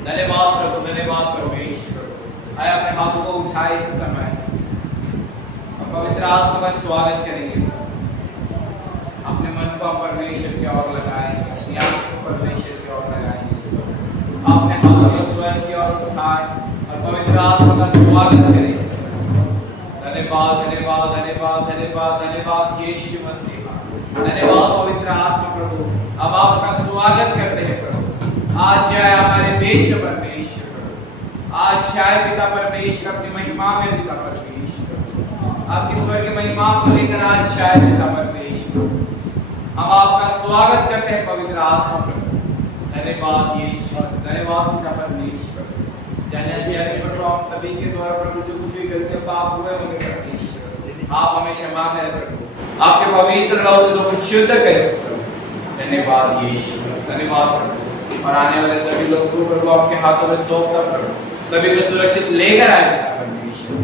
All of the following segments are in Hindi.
धन्यवाद प्रभु, धन्यवाद परमेश्वर। आए अपने हाथों को उठाए इस समय और पवित्र आत्मा का स्वागत करेंगे। अपने मन को परमेश्वर की ओर लगाएंगे, अपनी आंख को परमेश्वर की ओर लगाएंगे। अपने हाथों को स्वयं की ओर उठाए और पवित्र आत्मा का स्वागत करेंगे। धन्यवाद धन्यवाद धन्यवाद धन्यवाद धन्यवाद यीशु मसीह। धन्यवाद पवित्र आत्मा प्रभु। अब आपका स्वागत करते हैं प्रभु। आज आए हमारे बीच में परमेश्वर प्रभु। आज आए पिता परमेश्वर अपनी महिमा में पिता परमेश्वर। आपकी स्वर्ग की महिमा को लेकर आज आए पिता परमेश्वर। हम आपका स्वागत करते हैं पवित्र आत्मा प्रभु। धन्यवाद यीशु, धन्यवाद पिता परमेश्वर। जाने प्यारे प्रभु, आप सभी के द्वारा प्रभु जो कुछ भी गलती पाप हुए होंगे परमेश्वर, आप हमें क्षमा करें प्रभु। आपके पवित्र नाम से तो शुद्ध करें प्रभु। धन्यवाद यीशु, धन्यवाद प्रभु। और आने वाले सभी लोग को प्रभु आपके हाथों में सौंपता प्रभु। सभी को सुरक्षित लेकर आए पिता परमेश्वर।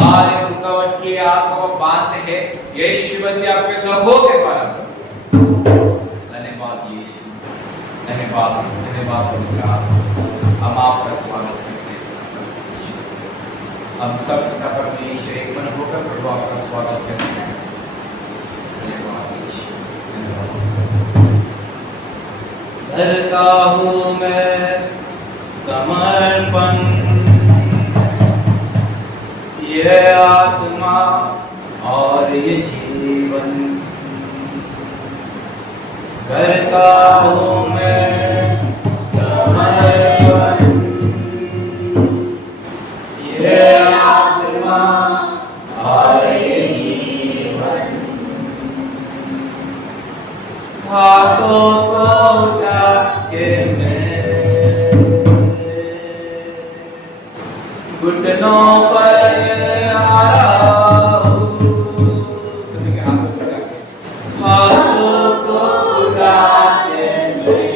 और इन रुकावट की आत्मा को बांधते हैं यीशु मसीह आपके लहू के द्वारा। धन्यवाद यीशु, धन्यवाद धन्यवाद पवित्र आत्मा। हम आपका स्वागत करते हैं। हम सब पिता परमेश्वर एक मन होकर प्रभु आपका स्वागत करते हैं। धन्यवाद यीशु, धन्यवाद। करता हूँ मैं समर्पण, ये आत्मा और ये जीवन। करता हूँ मैं समर्पण, ये आत्मा और ये जीवन। हाथों को उठा के मैं घुटनों पर आ रहा हूँ। सभी के हाथों को उठा के, हाथों को उठा के मैं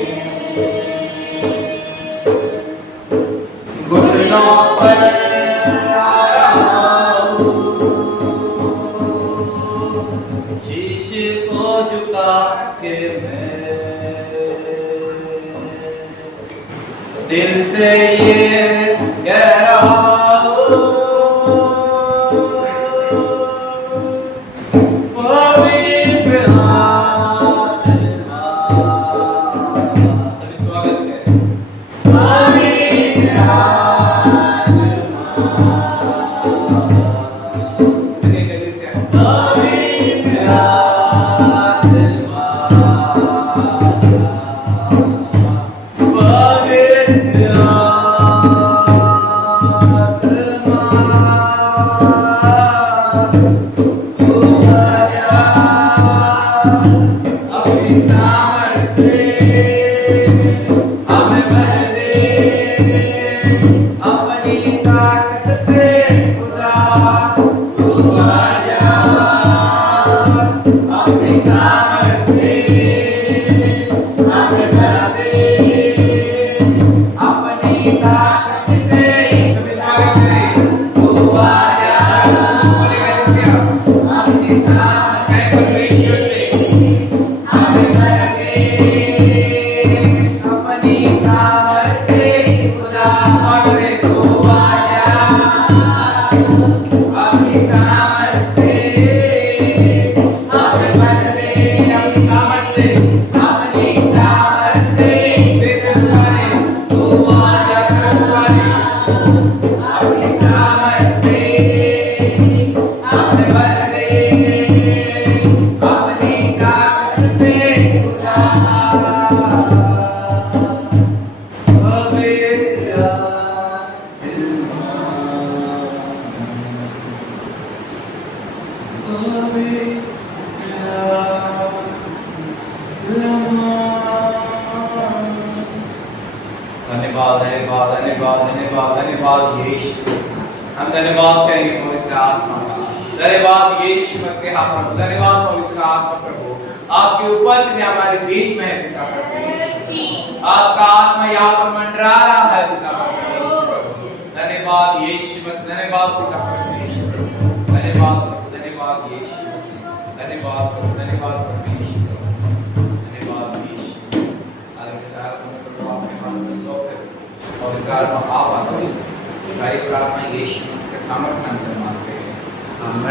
घुटनों पर आ रहा हूँ। शीश को झुका के मैं दिल से ये कह रहा हूँ, पवित्र आत्मा। सभी स्वागत करें। पवित्र आत्मा, गले से पवित्र आत्मा, पवित्र धन्यवाद यीशु। हम धन्यवाद करेंगे पवित्र आत्मा का। धन्यवाद यीशु मसीह प्रभु, धन्यवाद पवित्र आत्मा प्रभु, आपकी उपस्थिति हमारे बीच में है पिता परमेश्वर। आपका आत्मा यहाँ पर मंडरा रहा है पिता परमेश्वर। धन्यवाद यीशु मसीह, धन्यवाद पिता परमेश्वर, धन्यवाद प्रभु, धन्यवाद परमेश्वर, धन्यवाद ईश्वर। आज के सारा समय प्रभु आपके हाथों में सौंप देते और विकार में आप आते हैं। सारी प्रार्थना यीशु मसीह के सामर्थ्य नाम से मांगते हैं, आमीन।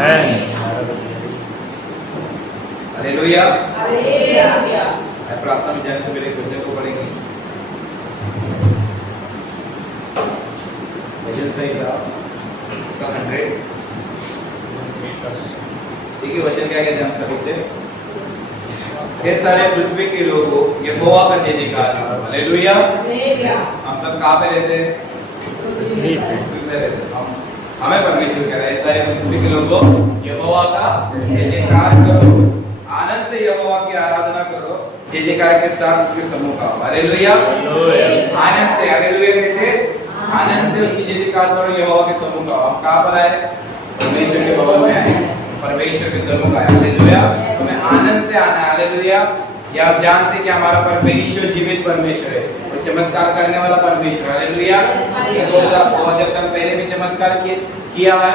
Hallelujah, hallelujah. प्रार्थना में जाने से मेरे वचन को पढ़ेंगे। वचन सही था उसका 100। ठीक है, वचन क्या कहते हैं हम सभी से? हे सारे पृथ्वी के लोगों, यहोवा का जय जयकार करो। Hallelujah, hallelujah. हम सब कहाँ पे रहते हैं? पृथ्वी पे रहते हैं। हमें परमेश्वर कह रहा है, सारे पृथ्वी के लोगों, यहोवा का जय जयकार करो, आनंद से यहोवा की आराधना करो, जय जयकार के साथ उसके सम्मुख आओ। हालेलुया, आनंद से। हालेलुया कैसे? आनंद से उसकी जय जयकार करो, यहोवा के सम्मुख आओ। हम कहाँ पर आए? परमेश्वर के भवन में आए, परमेश्वर के सम्मुख आए। हालेलुया, हमें आनंद से आना है। हालेलुया, या आप जानते हैं कि हमारा परमेश्वर जीवित परमेश्वर है और चमत्कार करने वाला परमेश्वर। हालेलुया, 2000 साल पहले भी चमत्कार किया है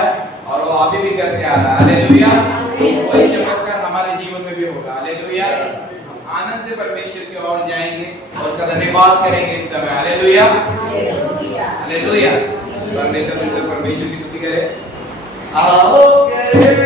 और वो अभी भी करके आ रहा है। हालेलुया, वही चमत्कार हमारे जीवन में भी होगा। हालेलुया, आनंद से परमेश्वर की ओर जाएंगे और उसका धन्यवाद करेंगे इस समय। Hallelujah, hallelujah. तो परमेश्वर की स्तुति करें। आओ करे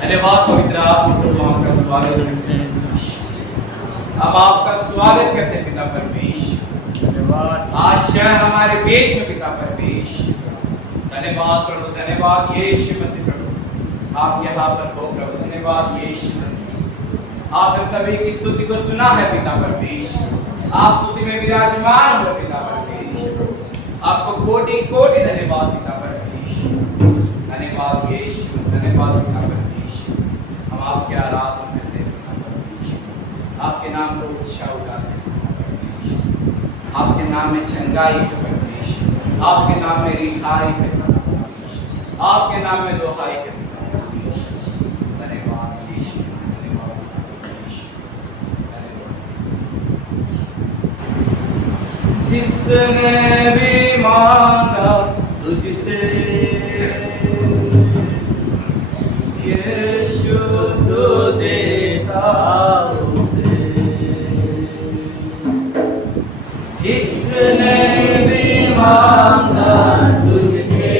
धन्यवाद पवित्र आत्मा प्रभु, आपका स्वागत करते हैं। अब आपका स्वागत करते हैं पिता परमेश्वर। आज शहर हमारे बीच में पिता परमेश्वर। धन्यवाद प्रभु, धन्यवाद यीशु मसीह प्रभु, आप यहाँ पर हो प्रभु। धन्यवाद यीशु मसीह, आप हम सभी की स्तुति को सुना है पिता परमेश्वर। आप स्तुति में विराजमान हो पिता परमेश्वर। आपको कोटि कोटि धन्यवाद पिता परमेश्वर। धन्यवाद यीशु मसीह, धन्यवाद पिता परमेश्वर। हम आपके आराधना करते हैं पिता परमेश्वर। आपके नाम को ऊंचा उठाते हैं। आपके नाम में चंगाई है परमेश्वर। आपके नाम में रिहाई है। आपके नाम में दोहाई है पिता परमेश्वर। धन्यवाद यीशु, धन्यवाद धन्यवाद। जिसने भी मांगा तुझसे यीशु तो देता उसे। जिसने भी मांगा तुझसे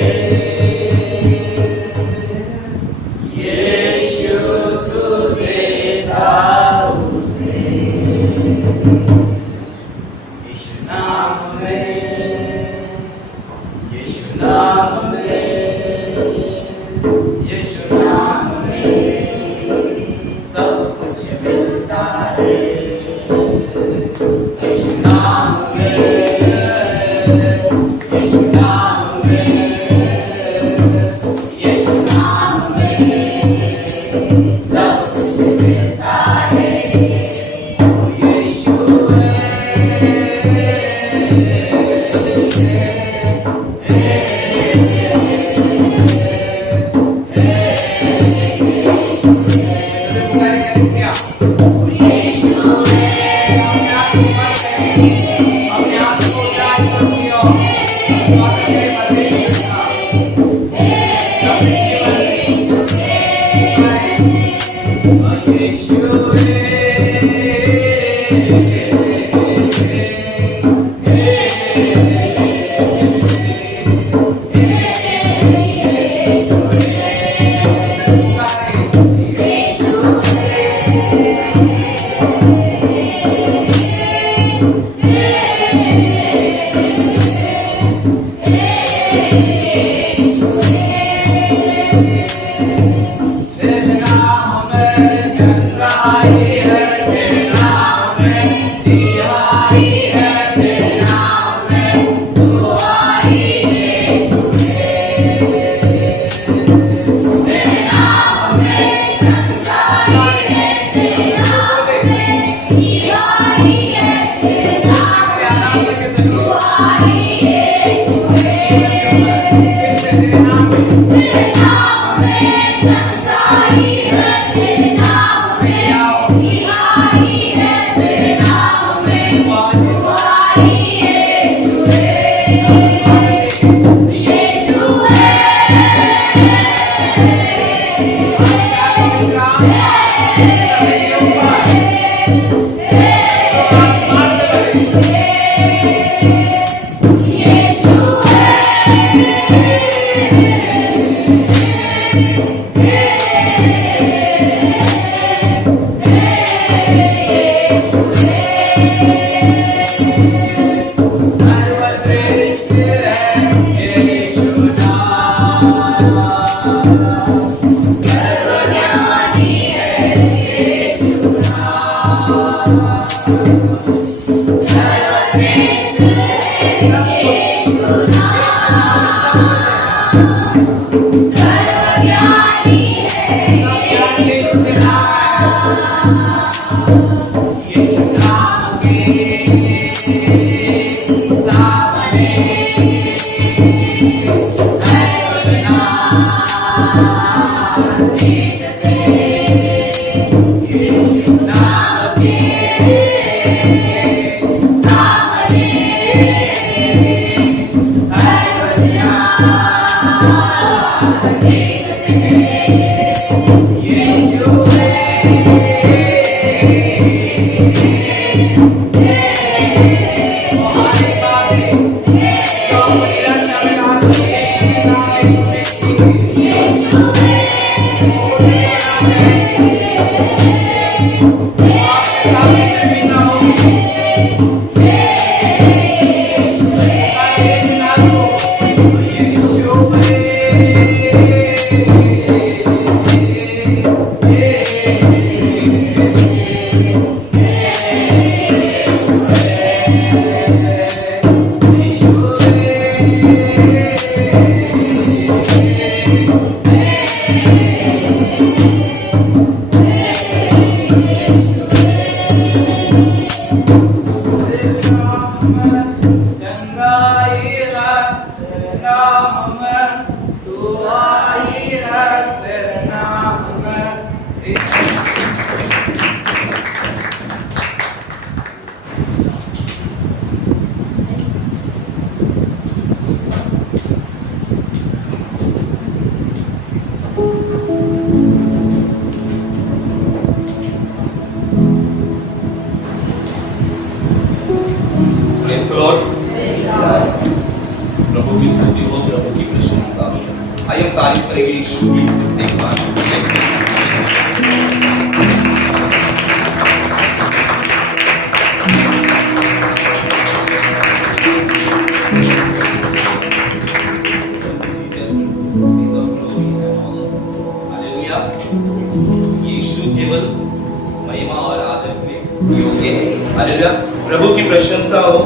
प्रभु की प्रशंसा हो,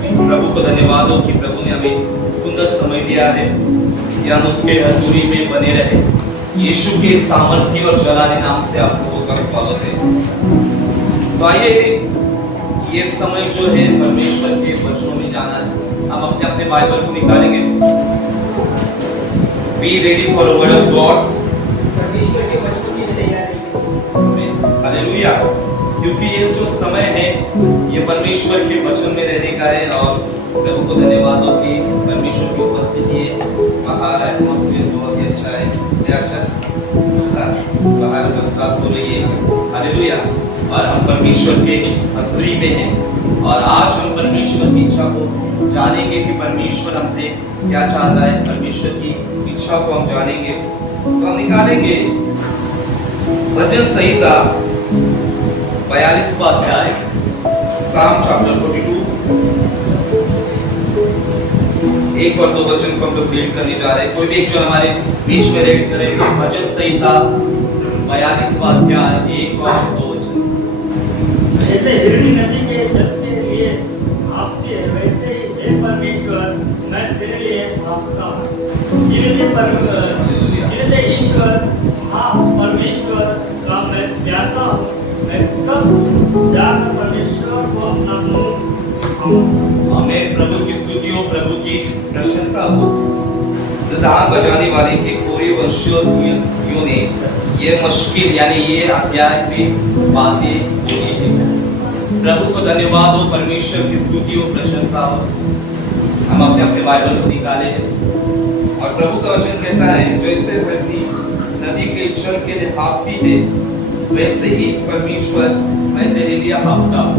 प्रभु को धन्यवाद हो कि प्रभु ने हमें सुंदर समय दिया है कि हम उसके हजूरी में बने रहे। यीशु के सामर्थ्य और जलाने नाम से आप सबका स्वागत है। तो आइए ये समय जो है परमेश्वर के वचनों में जाना है। हम अपने अपने बाइबल को निकालेंगे। Be ready for the word of God। परमेश्वर के वचनों की तैयारी। हालेलुया। क्योंकि ये जो समय है ये परमेश्वर के वचन में रहने का है और प्रभु को धन्यवाद हो कि परमेश्वर की उपस्थिति है। बाहर एटमॉस्फेयर बहुत ही अच्छा है, अच्छा बाहर बरसात हो रही है। हालेलुया। और हम परमेश्वर के हजूरी में हैं और आज हम परमेश्वर की इच्छा को जानेंगे कि परमेश्वर हमसे क्या चाहता है। परमेश्वर की इच्छा को हम जानेंगे तो हम निकालेंगे भजन संहिता 42वां अध्याय, Psalm chapter 42 एक और दो वचन को हम लोग रीड करने जा रहे हैं। कोई भी एक जो हमारे बीच में रीड करेंगे भजन संहिता 42वां अध्याय 1 और 2 वचन। जैसे हिरणी नदी के जल के लिए भापती है, वैसे ही हे परमेश्वर मैं तेरे लिए भापता हूँ। जीवित ईश्वर, हाँ परमेश्वर का मैं प्यासा हूँ। मैं कब जाकर परमेश्वर को अपना मुंह दिखाऊं? हमें प्रभु की स्तुति हो, प्रभु की प्रशंसा हो। प्रधान बजाने वाले के कोई वंशियों ने ये मुश्किल यानी ये अध्याय में बातें बोली है। प्रभु को धन्यवाद हो, परमेश्वर की स्तुति हो, प्रशंसा हो। हम अपने अपने बाइबल को निकाले हैं और प्रभु का वचन कहता है जैसे धरती नदी के जल के लिए भापती है, वैसे ही परमेश्वर मैं तेरे लिए भापता हूँ।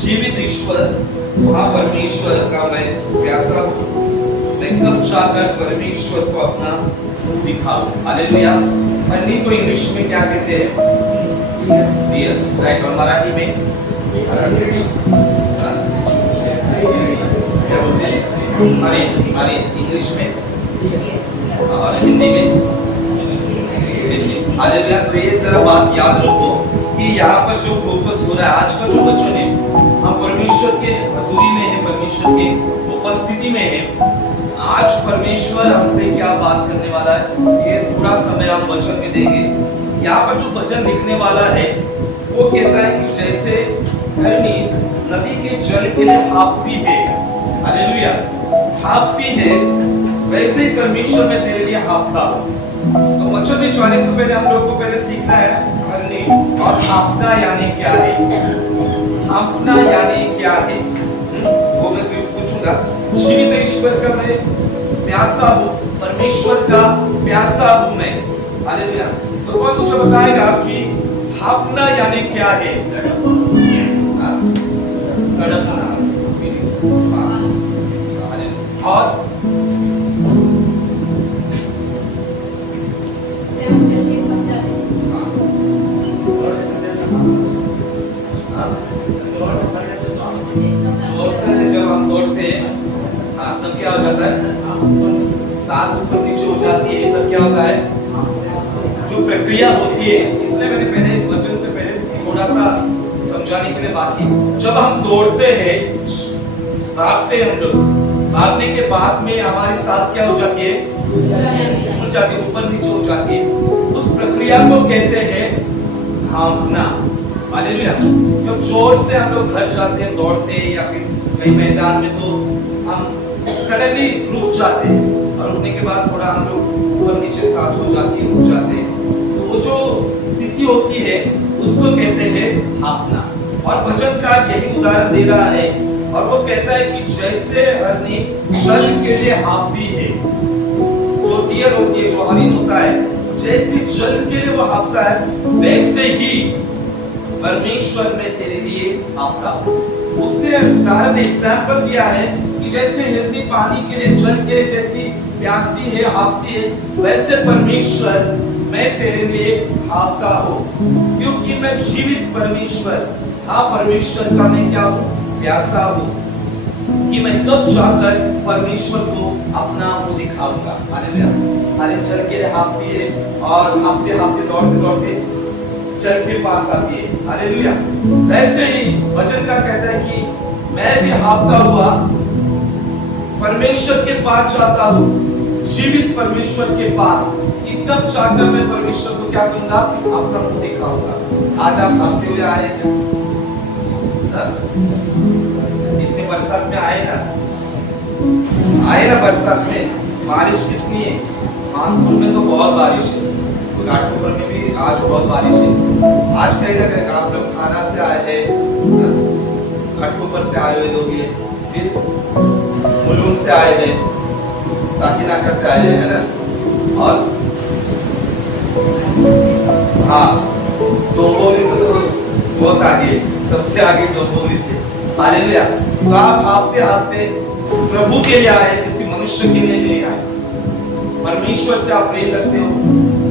जीवित ईश्वर, वहाँ परमेश्वर का मैं प्यासा हूँ। मैं कब जाकर परमेश्वर को अपना मुंह दिखाऊं? हालेलुया। अन्य को इंग्लिश में क्या कहते हैं? Dear, right. और मराठी में क्या बोलते हैं? हमारे इंग्लिश में और हिंदी में हालेलुया। तो ये जरा बात याद रखो कि यहाँ पर जो फोकस हो रहा है, आज का जो वचन है, हम परमेश्वर के हजूरी में है, परमेश्वर के उपस्थिति में है। आज परमेश्वर हमसे क्या बात करने वाला है, ये पूरा समय हम वचन में देंगे। यहाँ पर जो भजन लिखने वाला है वो कहता है कि जैसे हिरणी नदी के जल के लिए भापती है, हालेलुया, भापती है, वैसे ही परमेश्वर मैं तेरे लिए भापता हूँ। तो वचन में जाने से पहले हम लोग को पहले सीखना है हिरणी और भापना यानी क्या है। भापना यानी क्या है वो मैं पूछूंगा। जीवित ईश्वर का मैं प्यासा हूँ, परमेश्वर का प्यासा हूँ मैं, हालेलुया। तो कौन मुझे बताएगा कि भापना यानी क्या है? तड़पना और जोर से जब हम दौड़ते हैं तब क्या हो जाता है? सांस ऊपर नीचे हो जाती है, तब क्या होता है? जो प्रक्रिया होती है, इसलिए मैंने पहले वचन से पहले थोड़ा सा समझाने के लिए बात की। जब हम दौड़ते हैं, भागते हैं, हम लोग भागने के बाद में हमारी सांस क्या हो जाती है? फूल जाती है, ऊपर नीचे हो जाती है। उस प्रक्रिया को कहते हैं भागना, हालेलुया। जब जोर से हम लोग घर जाते हैं, दौड़ते हैं या फिर कहीं मैदान में, तो हम सडनली रुक जाते हैं और रुकने के बाद थोड़ा हम लोग ऊपर नीचे सांस हो जाती है, रुक जाते हैं। तो वो जो स्थिति होती है उसको कहते हैं भागना। और वचनकार यही उदाहरण दे रहा है और वो कहता है कि जैसे हिरणी जल के लिए हाँफती है, जो डियर होती है, जो हरिण होता है, जैसे जल के लिए वो हाँफता है, वैसे ही परमेश्वर में तेरे लिए हाँफता हूँ। उसने उदाहरण एग्जाम्पल दिया है कि जैसे हिरणी पानी के लिए, जल के लिए जैसी प्यासी है, हाँफती है, वैसे परमेश्वर मैं तेरे लिए हाँफता हूँ, क्योंकि मैं जीवित परमेश्वर, हाँ परमेश्वर का मैं क्या हूँ? प्यासा हूँ, कि मैं कब जाकर परमेश्वर को अपना मुंह दिखाऊंगा। हालेलुया। अरे जल के लिए हाँफती है और हाँफते हाँफते दौड़ते दौड़ते जल के पास आती है, हालेलुया। वैसे ही वचन का कहता है कि मैं भी हाँफता हुआ परमेश्वर के पास जाता हूँ, जीवित परमेश्वर के पास, कि तब जाकर मैं परमेश्वर को क्या करूंगा? अपना मुंह दिखाऊंगा। आज आप हाँफते हुए आए क्या? इतने बरसात में आए ना बरसात में? बारिश कितनी है? कानपुर में तो बहुत बारिश है, घाटकोपर में भी आज बहुत बारिश है। आज कहीं ना कहीं आप लोग खाना से आए हैं, घाटकोपर से आए हुए लोग हैं, फिर मुलुंड से आए हैं, साकिनाका से आए हैं ना, और हाँ डोंबोली से तो बहुत आगे, सबसे आगे डोंबोली से, हालेलुया। तो आप हाँफते हाँफते प्रभु के लिए आए, किसी मनुष्य के लिए नहीं आए। परमेश्वर से आप प्रेम रखते हो,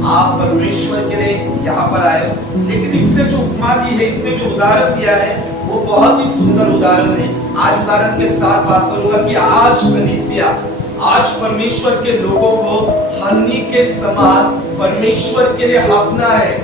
आप परमेश्वर के लिए यहाँ पर आए हो। लेकिन इसने जो उपमा दी है, इसने जो उदाहरण दिया है, वो बहुत ही सुंदर उदाहरण है। आज उदाहरण के साथ बात करूंगा कि आज कलीसिया, आज परमेश्वर के लोगों को हन्नी के समान परमेश्वर के लिए हाँफना है,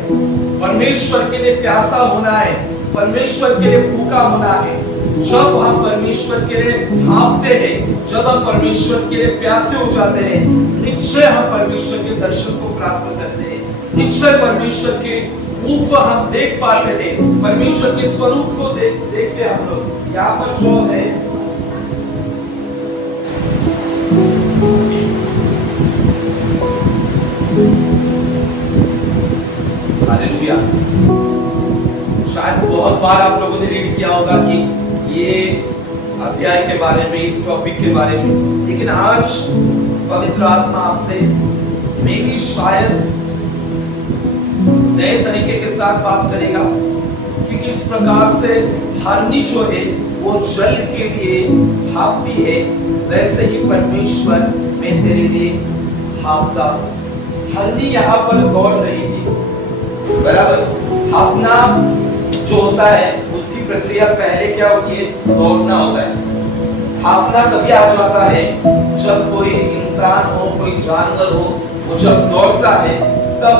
परमेश्वर के लिए प्यासा होना है, परमेश्वर के लिए भूखा होना है। जब हम परमेश्वर के लिए हाँफते हैं, जब हम परमेश्वर के लिए प्यासे हो जाते हैं, निश्चय हम परमेश्वर के दर्शन को प्राप्त करते हैं, निश्चय परमेश्वर के रूप को हम देख पाते हैं, परमेश्वर के स्वरूप को देखते हम लोग। यहाँ पर जो है हालेलुया। शायद बहुत बार आप लोगों ने रीड किया होगा कि ये अध्याय के बारे में, इस टॉपिक के बारे में, लेकिन आज पवित्र आत्मा आपसे मेरी शायद नए तरीके के साथ बात करेगा कि किस प्रकार से हरनी जो है वो जल के लिए हाँफती है, वैसे ही परमेश्वर मैं तेरे लिए हाँफता हूं। हरनी यहाँ पर दौड़ रही थी, बराबर। हाँफना जो होता है उसकी प्रक्रिया पहले क्या होती है? दौड़ना होता है। हाँफना तभी आ जाता है जब कोई इंसान हो, कोई जानवर हो, वो जब दौड़ता है तब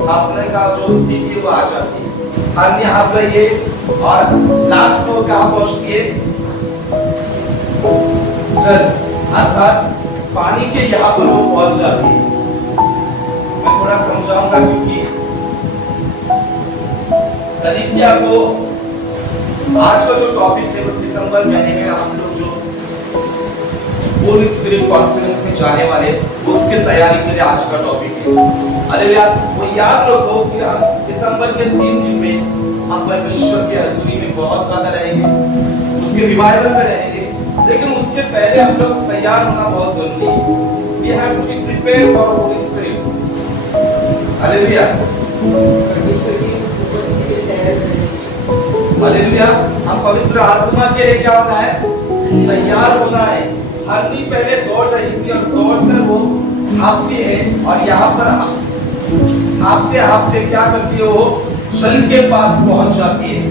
हाँफने का जो स्थिति है वो आ जाती है। हरनी हाँफ रही है और लास्ट में कहाँ पहुंचती है? जल, अर्थात पानी के यहाँ पर वो पहुंच जाती है। मैं थोड़ा समझाऊंगा क्योंकि कलीसिया को आज का जो टॉपिक है वो सितंबर महीने में हम लोग जो होली स्पिरिट कॉन्फ्रेंस में जाने वाले, उसके तैयारी के लिए आज का टॉपिक है। अरे यार, वो याद रखो कि हम सितंबर के 3 दिन में हम परमेश्वर की हजूरी में बहुत ज्यादा रहेंगे, उसके रिवाइवल में रहेंगे, लेकिन उसके पहले हम लोग तैयार होना बहुत जरूरी है। We have to be prepared for Holy Spirit. Hallelujah. परमेश्वर की उपस्थिति में तैयार रहना। हालेलुया। हम पवित्र आत्मा के लिए क्या होना है? तैयार होना है। हरनी पहले दौड़ रही थी और दौड़कर वो हाँफती है, और यहाँ पर हाँफते हाँफते क्या करती है? वो जल के पास पहुंच जाती है,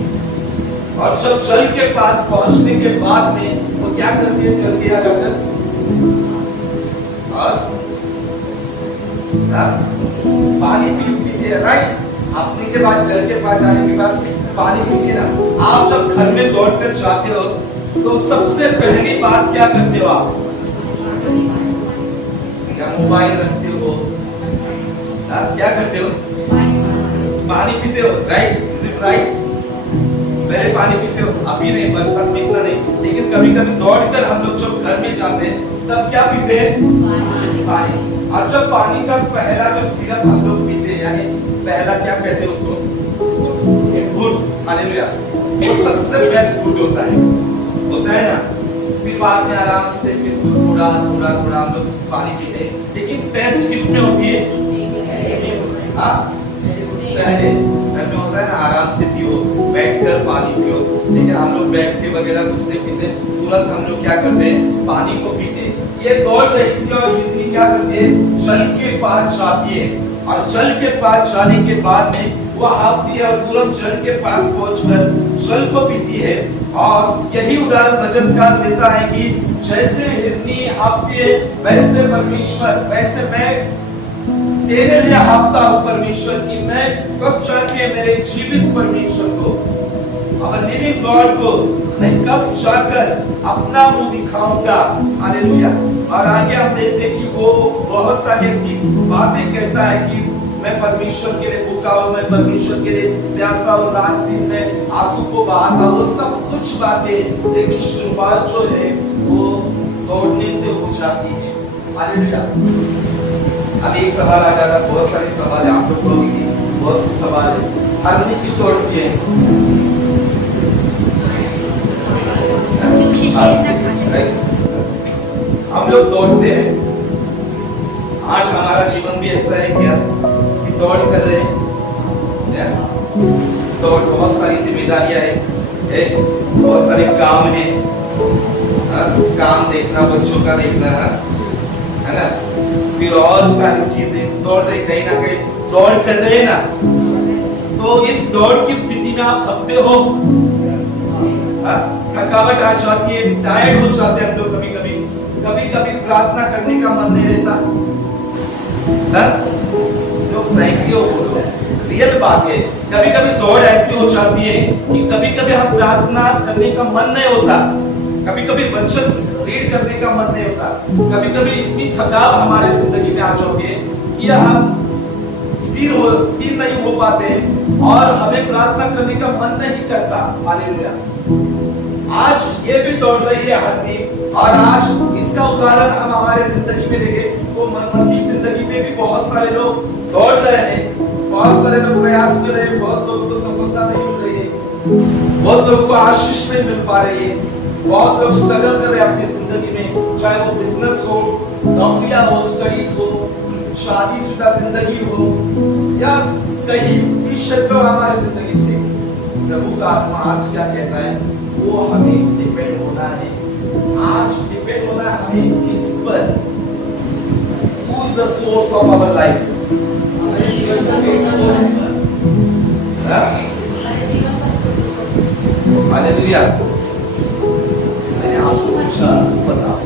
और जब जल के पास पहुंचने के बाद में वो क्या करती है? जल्दी आ जाकर और पानी पीती है, राइट? हाँफने के बाद, जल के पास जाने के बाद पानी पीती है ना। आप जब घर में दौड़कर जाते हो तो सबसे पहली बात क्या करते हो? आप क्या मोबाइल रखते हो? क्या करते हो? पानी पीते हो, राइट? Is it right? पहले पानी पीते हो, अभी नहीं, बरसात में इतना नहीं, लेकिन कभी कभी दौड़कर हम लोग जब घर में जाते हैं तब क्या पीते हैं? पानी। और जब पानी का पहला जो सिरप हम लोग पीते हैं, यानी पहला क्या कहते हैं उसको? गुड। हालेलुया। वो सबसे बेस्ट गुड होता है ना। फिर बाद में आराम से फिर थोड़ा थोड़ा थोड़ा हम लोग पानी पीते हैं, लेकिन टेस्ट किसमें होती है? पहले घर में होता है ना, आराम से पियो, बैठकर पानी पियो, लेकिन हम लोग बैठ के वगैरह कुछ नहीं पीते, तुरंत हम लोग क्या करते हैं? पानी को पीते हैं। ये दौड़ रही थी और युवती क्या करती है? जल के पास जाती है, और जल के पास जाने के बाद में वो हाँफती है और तुरंत जल के पास पहुंचकर जल को पीती है। और यही उदाहरण वचनकार देता है कि जैसे हिरनी हाँफती है, वैसे परमेश्वर, वैसे मैं तेरे लिए हाँफता हूं परमेश्वर की। मैं कब जाके मेरे जीवित परमेश्वर को, लिविंग गॉड को मैं कब जाकर अपना मुंह दिखाऊंगा? हालेलुया। और आगे हम देखते कि वो बहुत सारी ऐसी बातें कहता है कि मैं परमेश्वर के लिए भूखा हूं, मैं परमेश्वर के लिए प्यासा हूं, रात दिन में आंसू को बहाता हूं, वो सब कुछ बातें, लेकिन शुरुआत जो है वो दौड़ने से हो जाती है। हालेलुया। अब एक सवाल आ जाता, बहुत सारे सवाल है, आप लोग को भी बहुत से सवाल है। हरनी क्यों दौड़ती है? हम लोग दौड़ते हैं। आज हमारा जीवन भी ऐसा है क्या कि दौड़ कर रहे हैं? दौड़, बहुत सारी जिम्मेदारियां है, बहुत सारे काम है, काम देखना, बच्चों का देखना है ना, फिर और सारी चीजें दौड़ रहे, कहीं ना कहीं दौड़ कर रहे हैं ना। तो इस दौड़ की स्थिति में आप थकते हो? थकावट आ जाती है, टायर्ड हो जाते हैं हम लोग कभी कभी। कभी कभी प्रार्थना करने का मन नहीं रहता। जो फ्रैंकली हो बोलो, रियल बात है। कभी कभी दौड़ ऐसी हो जाती है कि कभी कभी हम प्रार्थना करने का मन नहीं होता, कभी कभी वचन रीड करने का मन नहीं होता, कभी कभी इतनी थकाव हमारे जिंदगी में आ जाती है कि हम स्थिर नहीं हो पाते और हमें प्रार्थना करने का मन नहीं करता। हालेलुया। आज ये भी दौड़ रही है हड्डी, और आज इसका उदाहरण हम हमारे जिंदगी में देखें तो मसीह जिंदगी में भी बहुत सारे लोग दौड़ रहे हैं, बहुत सारे लोग प्रयास कर रहे हैं, बहुत लोगों को सफलता नहीं मिल रही है, बहुत लोगों को आशीष नहीं मिल पा रही है, बहुत लोग स्ट्रगल कर रहे हैं अपनी जिंदगी में, चाहे वो बिजनेस हो, नौकरियां हो, स्टडीज हो, शादीशुदा जिंदगी हो, या कहीं भी क्षेत्र हमारे जिंदगी से। प्रभु का आत्मा आज क्या कहता है? वो हमें डिपेंड होना है, आज डिपेंड होना है हमें किस पर? Who is the source of our life? हमारे जीवन का स्रोत कौन है? हालेलुया। मैंने आपको पूछा, बताओ।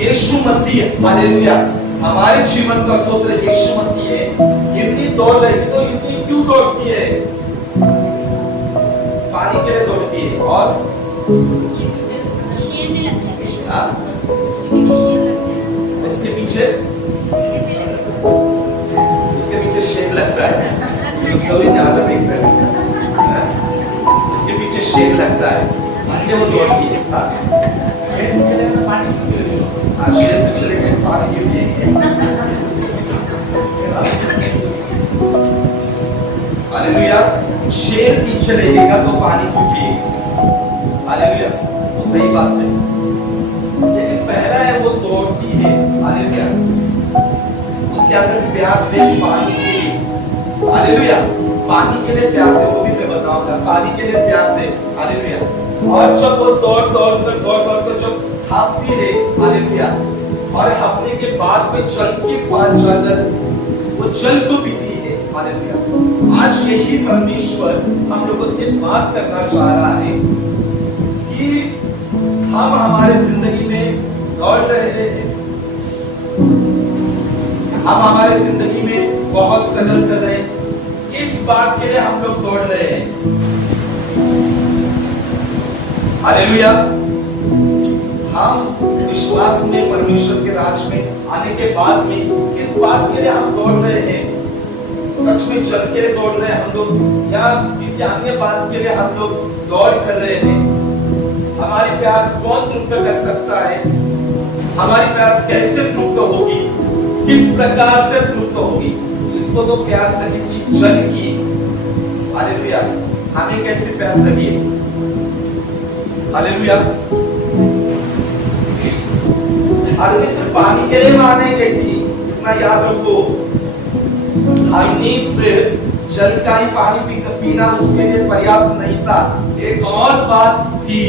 यीशु मसीह, हालेलुया। हमारे जीवन का स्रोत यीशु मसीह है। कितनी दौड़ रही तो इतनी क्यों दौड़ती है? पानी के लिए दौड़ती है, और इसके पीछे शेर लगता है, उसको भी ज्यादा देखता है, उसके पीछे शेर लगता है, इसलिए वो दौड़ती है। शेर पीछे लेके पानी के लिए। हालेलुया। शेर पीछे लेगा तो पानी क्यों पिएगी? हालेलुया। वो सही बात है, लेकिन पहला है वो दौड़ती है। हालेलुया। उसके अंदर प्यास है पानी के लिए। हालेलुया। पानी के लिए प्यास है, वो भी मैं बताऊंगा। पानी के लिए प्यास है। हालेलुया। और जब वो दौड़ कर जब हाफती है, हालेलुया, और हाफने के बाद में जल के पास जाकर वो जल को पीती है। हालेलुया। आज यही परमेश्वर हम लोगों से बात करना चाह रहा है कि हम हमारे जिंदगी में दौड़ रहे हैं, हम हमारे जिंदगी में बहुत स्ट्रगल कर रहे हैं। किस बात के लिए हम लोग दौड़ रहे हैं? हालेलुया। हम विश्वास में परमेश्वर के राज में आने के बाद में किस बात के लिए हम दौड़ रहे हैं? सच में जल के लिए दौड़ रहे हैं हम लोग, या किसी अन्य बात के लिए हम लोग दौड़ कर रहे हैं? हमारी प्यास कौन तृप्त कर सकता है? हमारी प्यास कैसे तृप्त होगी? किस प्रकार से तृप्त होगी? इसको तो प्यास लगी थी जल की। हालेलुया। हमें कैसे प्यास लगी है? हालेलुया। हरनी सिर्फ पानी के लिए माने गई थी, इतना याद रखो। हरनी सिर्फ जल का ही पानी पीना उसके लिए पर्याप्त नहीं था, एक और बात थी।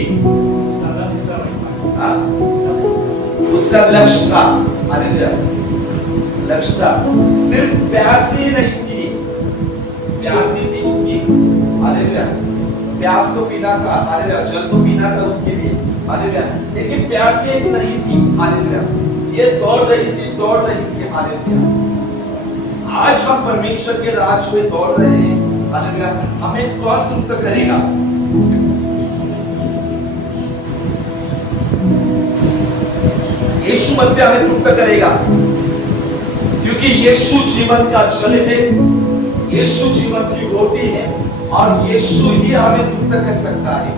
उसका लक्ष्य था। हालेलुया। लक्ष्य था, सिर्फ प्यास ही नहीं थी, प्यास नहीं थी उसकी। हालेलुया। प्यास तो पीना था, हालेलुया, जल तो पीना था उसके लिए। हालेलुया। लेकिन प्यास ही नहीं थी। हालेलुया। ये दौड़ रही थी। हालेलुया। आज हम परमेश्वर के राज में दौड़ रहे हैं। हालेलुया। हमें कौन तृप्त करेगा? यीशु मसीह हमें तृप्त करेगा, क्योंकि यीशु जीवन का जल है, यीशु जीवन की रोटी है, और यीशु ही हमें तृप्त कर सकता है।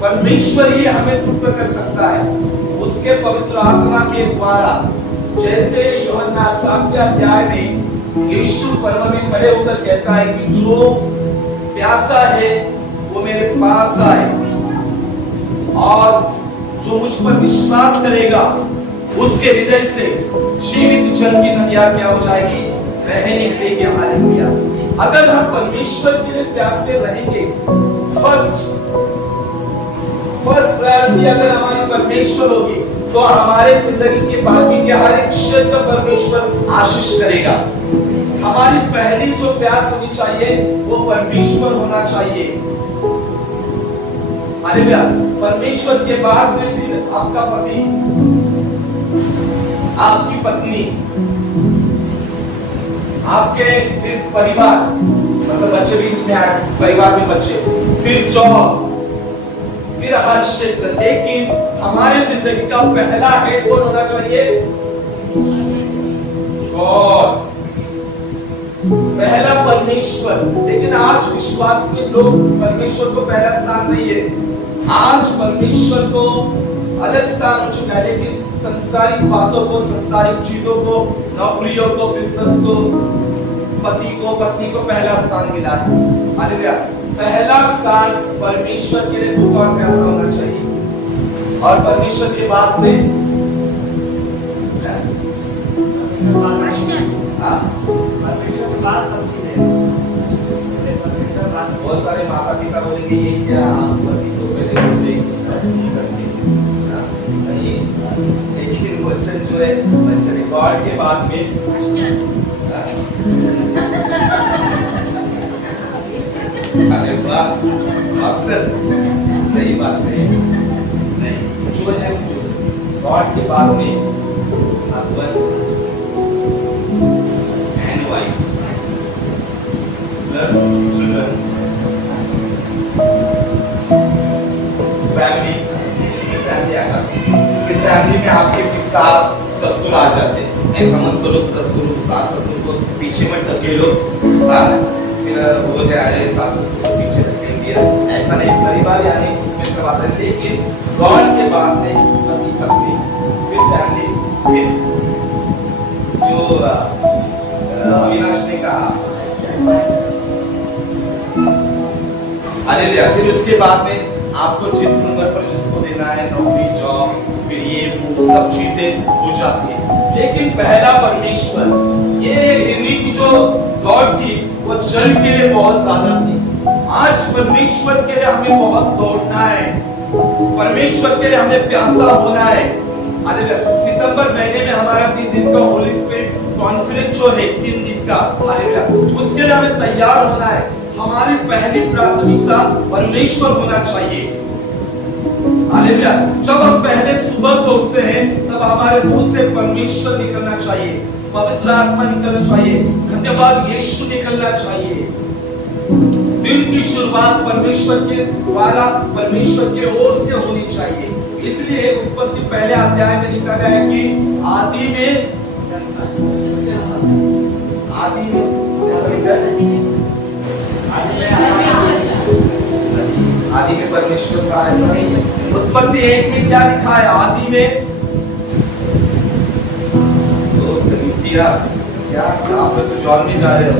परमेश्वर ही हमें तृप्त कर सकता है उसके पवित्र आत्मा के द्वारा। जैसे यूहन्ना 7वें अध्याय में यीशु पर्वत में खड़े होकर कहता है कि जो प्यासा है वो मेरे पास आए, और जो मुझ पर विश्वास करेगा उसके हृदय से जीवित जल की नदियां क्या हो जाएगी? बहने निकलेगी। हालेलुया। अगर हम परमेश्वर के लिए प्यासे रहेंगे, फर्स्ट प्रायोरिटी अगर हमारी परमेश्वर होगी, तो हमारे जिंदगी के बाकी के हर एक क्षेत्र परमेश्वर आशीष करेगा। हमारी पहली जो प्यास होनी चाहिए वो परमेश्वर होना चाहिए। हालेलुया। परमेश्वर के बाद में फिर आपका पति, आपकी पत्नी, आपके फिर परिवार, मतलब बच्चे भी इसमें आए, परिवार में बच्चे, फिर जॉब, फिर हर क्षेत्र। लेकिन हमारे जिंदगी का पहला हेड कौन होना चाहिए? गॉड, पहला परमेश्वर। लेकिन आज विश्वास के लोग परमेश्वर को पहला स्थान नहीं है। आज परमेश्वर को अलग स्थान हो चुका है, लेकिन संसारिक बातों को, संसारिक चीजों को, नौकरियों को, बिजनेस को, पति को, पत्नी को पहला स्थान मिला है। हालेलुया। पहला स्थान परमेश्वर के लिए भूखा और प्यासा होना चाहिए, और परमेश्वर के बाद में बहुत सारे माता पिता बोलेंगे ये क्या, आप पति को पहले एक वचन जो है वचन गॉड के बाद में अरे वाह मास्टर, सही बात है। नहीं जो है गॉड के बाद में husband and wife plus children, family. इसमें फैमिली आ जाती है। फैमिली में आपके सास ससुर आ जाते हैं। ऐसा मत करो ससुर सास ससुर को पीछे मत धकेलो, फिर हो जाए सास ससुर को पीछे धकेल दिया, ऐसा नहीं। परिवार यानी इसमें सब आता है। लेकिन गॉड के बाद में पति पत्नी, फिर फैमिली, फिर जो अविनाश ने कहा हालेलुया। फिर उसके बाद में आपको जिस नंबर पर जिसको देना है, नौकरी, जॉब, फिर ये वो सब चीजें हो जाती है। लेकिन पहला परमेश्वर, ये हिरनी की जो दौड़ थी वो जल के लिए बहुत ज्यादा थी। आज परमेश्वर के लिए हमें बहुत दौड़ना है, परमेश्वर के लिए हमें प्यासा होना है। हालेलुया। सितंबर महीने में हमारा 3 दिन का होली स्पिरिट कॉन्फ्रेंस जो है 3 दिन का, हालेलुया, उसके लिए हमें तैयार होना है। हमारी पहली प्राथमिकता परमेश्वर होना चाहिए। हालेलुया। जब हम पहले सुबह को उठते हैं तब हमारे मुंह से परमेश्वर निकलना चाहिए, पवित्र आत्मा निकलना चाहिए, धन्यवाद यीशु निकलना चाहिए। दिन की शुरुआत परमेश्वर के द्वारा, परमेश्वर के ओर से होनी चाहिए। इसलिए उत्पत्ति पहले अध्याय में लिखा गया है कि आदि में आदि में परमेश्वर का, ऐसा नहीं है। उत्पत्ति 1 में क्या लिखा है? आदि में तो कलीसिया, क्या आप लोग तो जॉन में जा रहे हो?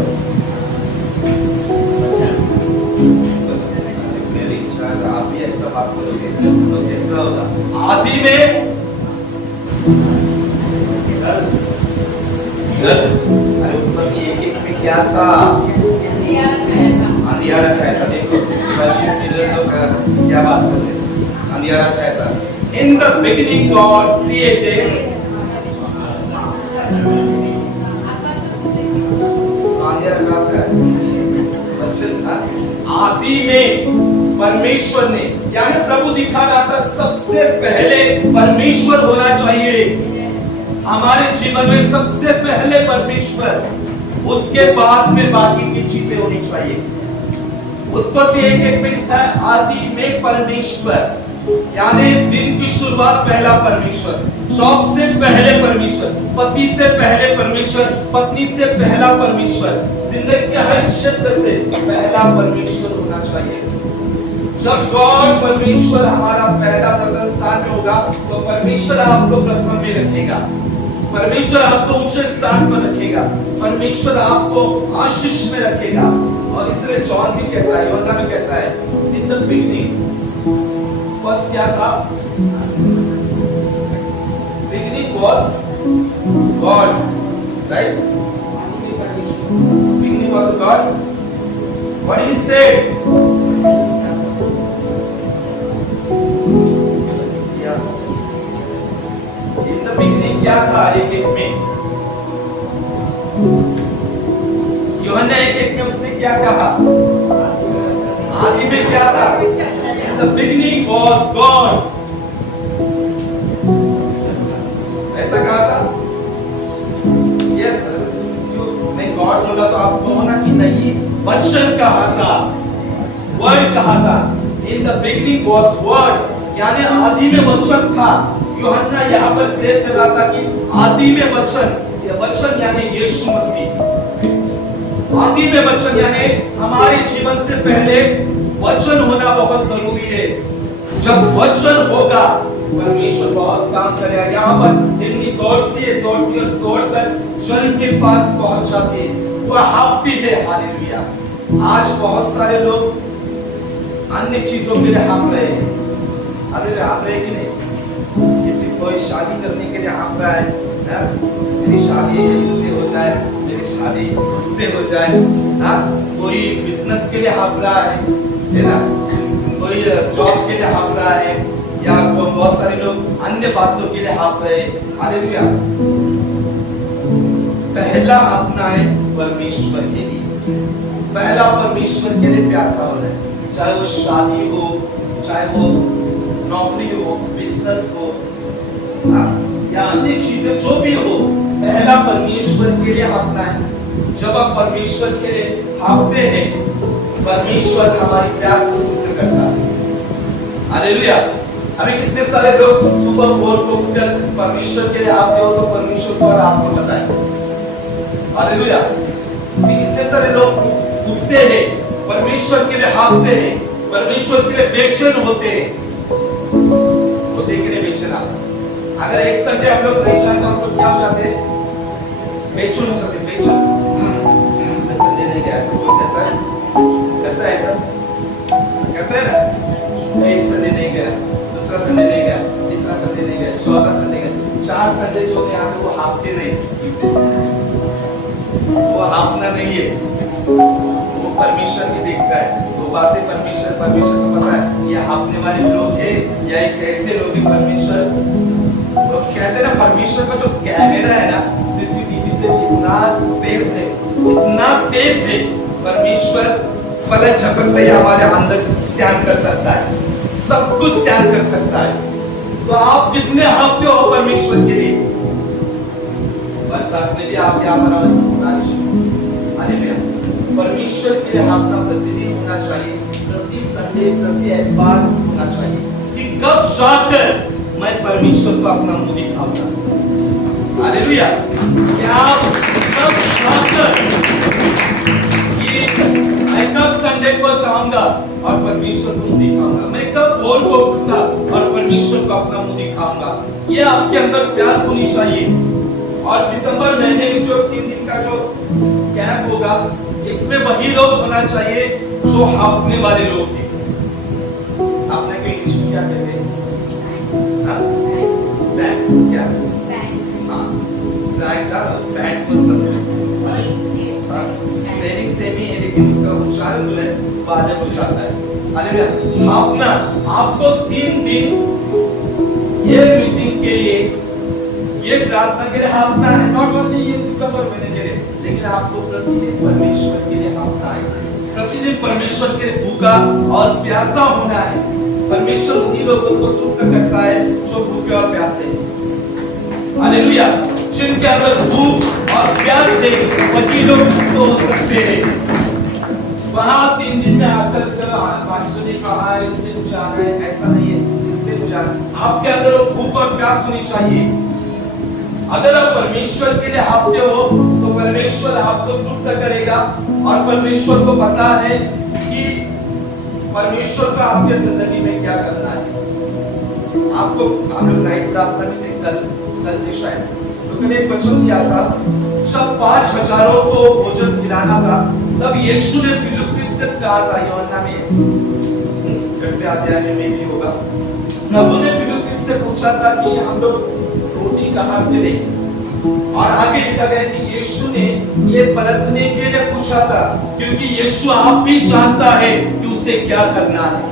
मेरी इच्छा है आप भी ऐसा बात करोगे तो कैसा होगा? आदि में जल। अरे उत्पत्ति 1 में क्या था? अंधियारा छाया था। देखो लोग क्या बात कर रहे हैं, अंधियारा छाया था। In the beginning God created, अंधियारा कहाँ से है? आदि में परमेश्वर ने, यानी प्रभु दिखा रहा था सबसे पहले परमेश्वर होना चाहिए हमारे जीवन में, सबसे पहले परमेश्वर, उसके बाद में बाकी की चीजें होनी चाहिए। उत्पत्ति 1:1 में लिखा है आदि में परमेश्वर, यानी दिन की शुरुआत पहला परमेश्वर, जॉब से पहले परमेश्वर, पति से पहले परमेश्वर, पत्नी से पहला परमेश्वर, जिंदगी के हर क्षेत्र से पहला परमेश्वर होना चाहिए। जब गॉड परमेश्वर हमारा पहला प्रथम स्थान में होगा तो परमेश्वर आपको प्रथम में रखेगा, परमेश्वर आपको ऊंचे स्थान पर रखेगा, परमेश्वर आपको आशीष में रखेगा। और इसलिए जॉन भी कहता है, यूहन्ना भी कहता है, इन द बिगिनिंग फर्स्ट क्या था? Beginning was God, right? Beginning was God. What he said? In the beginning क्या था? 1:1 में, यूहन्ना 1:1 में उसने क्या कहा? आदि में क्या था? In the beginning was God. ऐसा कहा था? Yes, मैं गॉड बोला तो आप कहो ना कि नहीं, वचन कहा था, वर्ड कहा था। In the beginning was word, यानी आदि में वचन था। यूहन्ना यहाँ पर क्लियर कर रहा था कि आदि में वचन, ये वचन यानी यीशु मसीह। आदि में वचन यानी हमारे जीवन से पहले वचन होना बहुत जरूरी है। जब वचन होगा परमेश्वर बहुत काम करेगा। यहाँ पर इतनी दौड़ती है, दौड़ती और दौड़कर जल के पास पहुंच जाती है, वह हाफती है। हालेलुया। आज बहुत सारे लोग अन्य चीजों के लिए हाँफ रहे हैं। हालेलुया, हाँफ रहे कि नहीं? किसी कोई शादी करने के लिए हाँफ रहा है, मेरी शादी इससे हो जाए, मेरी शादी उससे हो जाए। हाँ, कोई बिजनेस के लिए हाँफ रहा है ना? कोई जॉब के लिए हाँफ रहा है, या बहुत सारे लोग अन्य बातों के लिए हाँफ रहे हैं। हालेलुया। पहला अपना है परमेश्वर के लिए, पहला परमेश्वर के लिए प्यासा होना है। चाहे वो शादी हो, चाहे वो नौकरी हो, बिजनेस हो, या अन्य चीजें जो भी हो, पहला परमेश्वर के लिए अपना है। जब आप परमेश्वर के लिए हाँफते हैं, परमेश्वर हमारी प्यास को पूर्ण करता है। हालेलुया। हमें कितने सारे लोग सुबह भोर को उठकर परमेश्वर के लिए हाँफते हो, तो परमेश्वर को आपको बताएं। हालेलुया। कितने सारे लोग उठते हैं, परमेश्वर के लिए हाँफते हैं, परमेश्वर के लिए बेचैन होते हैं। वो देख रहे बेचैन आप, अगर एक संडे हम लोग नहीं जाए तो हम लोग क्या हो जाते हैं? बेचैन हो जाते हैं। बेचैन संडे नहीं गया, ऐसा कोई करता है ऐसा? करता है ना? एक संडे नहीं गया, दूसरा संडे नहीं गया, तीसरा संडे नहीं गया, चौथा संडे गया, 4 संडे जो है वो हाँफते नहीं। वो हाँफना नहीं है, वो परमेश्वर की देखता है। वो बातें परमेश्वर को पता है ये हाँफने वाले लोग हैं या एक ऐसे लोग हैं। परमेश्वर तो कहते हैं ना, परमेश्वर का जो कैमरा है ना, सीसीटीवी से इतना तेज है, इतना तेज है। परमेश्वर पलक झपकते ही हमारे अंदर स्कैन कर सकता है, सब कुछ स्कैन कर सकता है। तो आप कितने हाँफते हो परमेश्वर के लिए? बरसात में भी आप क्या परमेश्वर के लिए हाँफना प्रतिदिन होना चाहिए, प्रति संडे, प्रति एतवार होना चाहिए कि कब जाकर मैं परमेश्वर को अपना मुंह दिखाऊंगा। हालेलुया। क्या आप कब जाकर मैं कब संडे को जाऊंगा और परमेश्वर को दिखाऊंगा, मैं कब भोर को उठूंगा और परमेश्वर को अपना मुंह दिखाऊंगा। ये आपके अंदर प्यास होनी चाहिए। और सितंबर महीने में जो 3 दिन का जो कैंप होगा, इसमें वही लोग होना चाहिए जो हाँफने वाले लोग हैं। आपने के इंग्लिश में क्या कहते हैं? बैंड क्या? हाँ, बैंड को समझो। ट्रेनिंग से भी है, लेकिन इसका उच्चारण जो है वो अलग हो जाता है। हालेलुया। हाँफना, आपको 3 दिन ये मीटिंग के लिए, ये प्रार्थना के लिए हाँफना है। नॉट ओनली ये सितंबर महीने के लिए, लेकिन आपको प्रतिदिन परमेश्वर के लिए हाँफना है। प्रतिदिन परमेश्वर के भूखा और प्यासा होना है। परमेश्वर उन्हीं लोगों को तृप्त करता है जो भूखे और प्यासे हैं। हालेलुया। जिनके अंदर भूख और प्यास है, वही लोग तृप्त हो सकते हैं। वहां 3 दिन में आकर चलो पास्टर ने कहा है इसलिए मुझे आना है, ऐसा नहीं है इसलिए मुझे आना है। आपके अंदर वो भूख और प्यास होनी चाहिए। अगर आप परमेश्वर के लिए हाँफते हो तो परमेश्वर आपको तृप्त करेगा। और परमेश्वर को पता है कि परमेश्वर को आपके जिंदगी में क्या करना है। आपको हम लोग नाइट प्रार्थना में थे कल शायद, तो कल एक वचन दिया था, जब 5,000 को भोजन खिलाना था, तब यीशु ने फिलिप्पी से कहा था, यूहन्ना में छठवें अध्याय में भी होगा, प्रभु ने फिलिप्पी से पूछा था कि हम लोग रोटी कहां से लें। और आगे लिखा गया कि यीशु ने ये परखने के लिए पूछा था, क्योंकि यीशु आप भी जानता है कि उसे क्या करना है।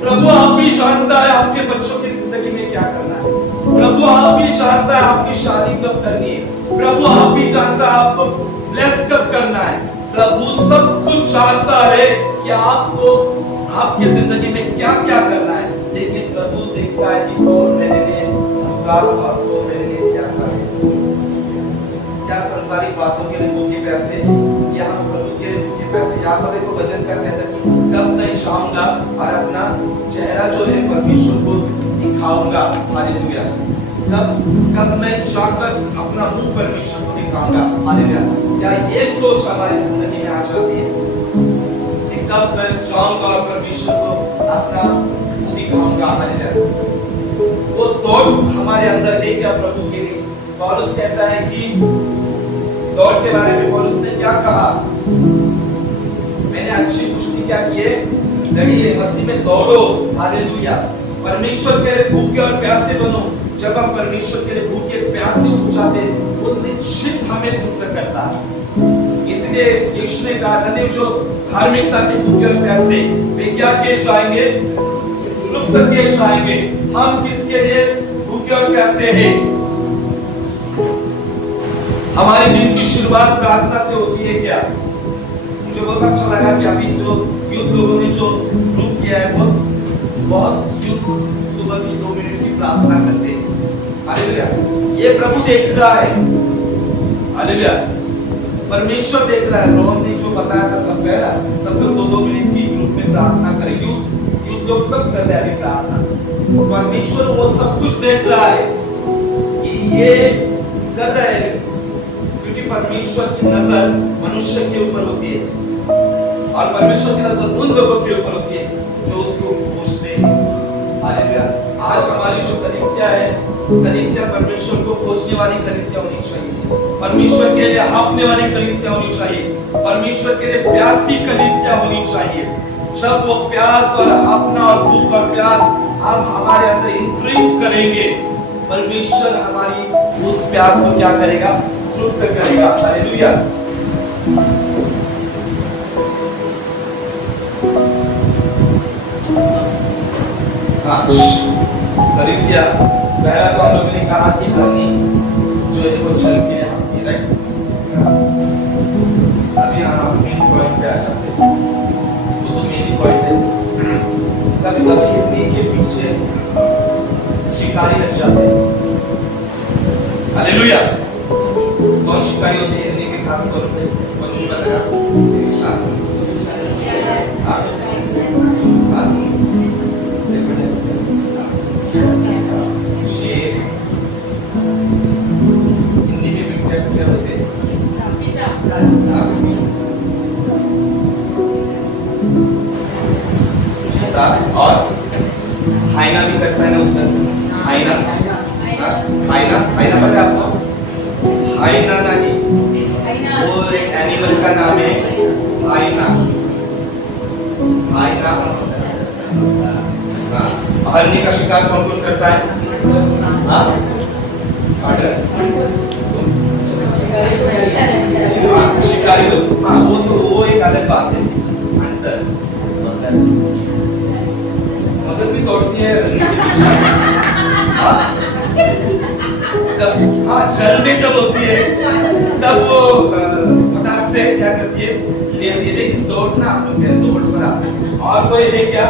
प्रभु आप भी जानता है आपके बच्चों की जिंदगी में क्या करना है। प्रभु आप भी जानता है आपकी शादी कब करनी है। प्रभु आप भी जानता है आपको ब्लेस कब करना है। प्रभु सब कुछ जानता है कि आपको आपकी जिंदगी में क्या क्या करना है, लेकिन प्रभु देखता है कि कौन मेरे लिए भूखा और कौन मेरे लिए प्यासा है। क्या संसारिक बातों के लिए भूखे प्यासे, या हम प्रभु के लिए भूखे प्यासे। यहाँ पर देखो वचन का कहता है कि कब मैं चाहूंगा और अपना चेहरा जो है परमेश्वर को दिखाऊंगा। हालेलुया। कब मैं जाकर अपना मुंह परमेश्वर को दिखाऊंगा। हालेलुया। क्या ये सोच हमारी जिंदगी में आ जाती है कि कब मैं जाऊंगा और परमेश्वर को अपना मुंह दिखाऊंगा। हालेलुया। वो दौड़ हमारे अंदर है क्या प्रभु के लिए? पौलुस कहता है कि दौड़ के बारे में पौलुस ने क्या कहा? मैंने अच्छी कुश्ती क्या की है, लड़ी है, मसीह में दौड़ो। हालेलुया। परमेश्वर के लिए भूखे और प्यासे बनो। जब हम परमेश्वर के लिए भूखे प्यासे हो जाते वो निश्चित हमें तृप्त करता है। इसलिए यीशु ने कहा था जो धार्मिकता के भूखे और प्यासे वे क्या किए जाएंगे? तृप्त किए जाएंगे। हम किसके लिए भूखे और प्यासे हैं? हमारे दिन की शुरुआत प्रार्थना से होती है क्या? मुझे बहुत अच्छा लगा कि अभी जो यूथ लोगों ने जो ग्रुप किया है, बहुत यूथ सुबह की 2 मिनट की प्रार्थना करते हैं। हालेलुया। ये प्रभु देख रहा है। हालेलुया। परमेश्वर देख रहा है। रोहन ने जो बताया था सब पहला, सब लोग 2-2 मिनट की ग्रुप में प्रार्थना करें। यूथ लोग सब कर रहे हैं प्रार्थना। परमेश्वर वो सब कुछ देख रहा है कि ये कर रहे हैं, क्योंकि परमेश्वर की नजर मनुष्य के ऊपर होती है और परमेश्वर की नजर उन लोगों के ऊपर होती है जो उसको पूछते हैं। हालेलुया। आज हमारी जो कलीसिया है, कलीसिया परमेश्वर को खोजने वाली कलीसिया होनी चाहिए, परमेश्वर के लिए हाँफने वाली कलीसिया होनी चाहिए, परमेश्वर के लिए प्यासी कलीसिया होनी चाहिए। जब वो प्यास और हाँफना और भूख और प्यास हम हमारे अंदर इंक्रीज करेंगे, परमेश्वर हमारी उस प्यास को क्या करेगा? तृप्त करेगा। हालेलुया। कलीसिया पहला तो हम लोगों ने कहा कि हरनी जो है वो चल के आपकी राइट। अभी हम मेन पॉइंट पे आ जाते हैं। तो मेन पॉइंट है कभी-कभी हिरनी के पीछे शिकारी लग जाते हैं। हालेलुया। कौन शिकारी होते हैं हिरनी के खास तौर पे? कौन बताएगा? हिंदी में भी क्या होते हैं? और हाइना भी करता है ना उसका। हाइना हाइना हाइना पता है आपको? हाइना नहीं, वो एक एनिमल का नाम है हाइना। हाइना हरनी का शिकार कौन कौन करता है? शिकारी लोग। हाँ, वो एक अलग बात है। अंतर मगर भी दौड़ती है हरनी के पीछे। जल में जब होती है तब वो फटाक से क्या करती है? लेती है। लेकिन दौड़ना दौड़ पर आते हैं। और कोई है क्या?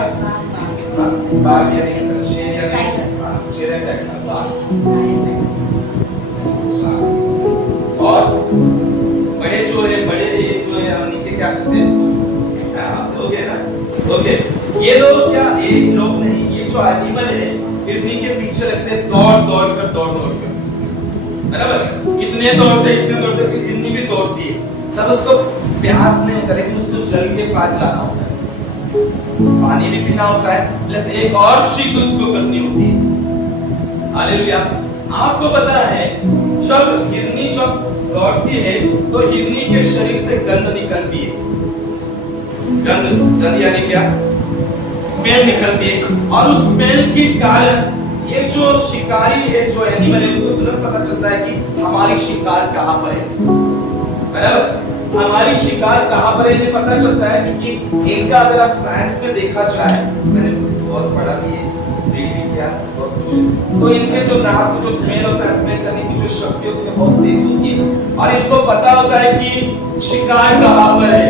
और बड़े जो है हमनी के क्या करते हैं? ओके ना? ओके। ये लोग क्या? ये लोग नहीं, ये जो एनिमल है हिरनी के पीछे लगते हैं दौड़ कर। बराबर? इतने दौड़ते कि हिरनी भी दौड़ती है। तब उसको प्यास नहीं होता, लेकिन उसको जल के पास जाना होता है, पानी भी पीना होता है, प्लस एक और चीज उसको करनी होती है। हालेलुया। आपको पता है जब हिरनी दौड़ती है तो हिरनी के शरीर से गंध निकलती है। गंध यानी क्या? स्मेल निकलती है। और उस स्मेल के कारण ये जो शिकारी है, जो एनिमल है, उनको तुरंत पता चलता है कि हमारी शिकार कहाँ पर है। बराबर? हमारी शिकार कहाँ पर है ये पता चलता है, क्योंकि इनका अगर आप साइंस में देखा जाए, मैंने बहुत पढ़ा भी है, किया बहुत कुछ, तो इनके जो नाक में जो स्मेल होता है, स्मेल करने की जो शक्ति होती है बहुत तेज होती है, और इनको पता होता है कि शिकार कहाँ पर है।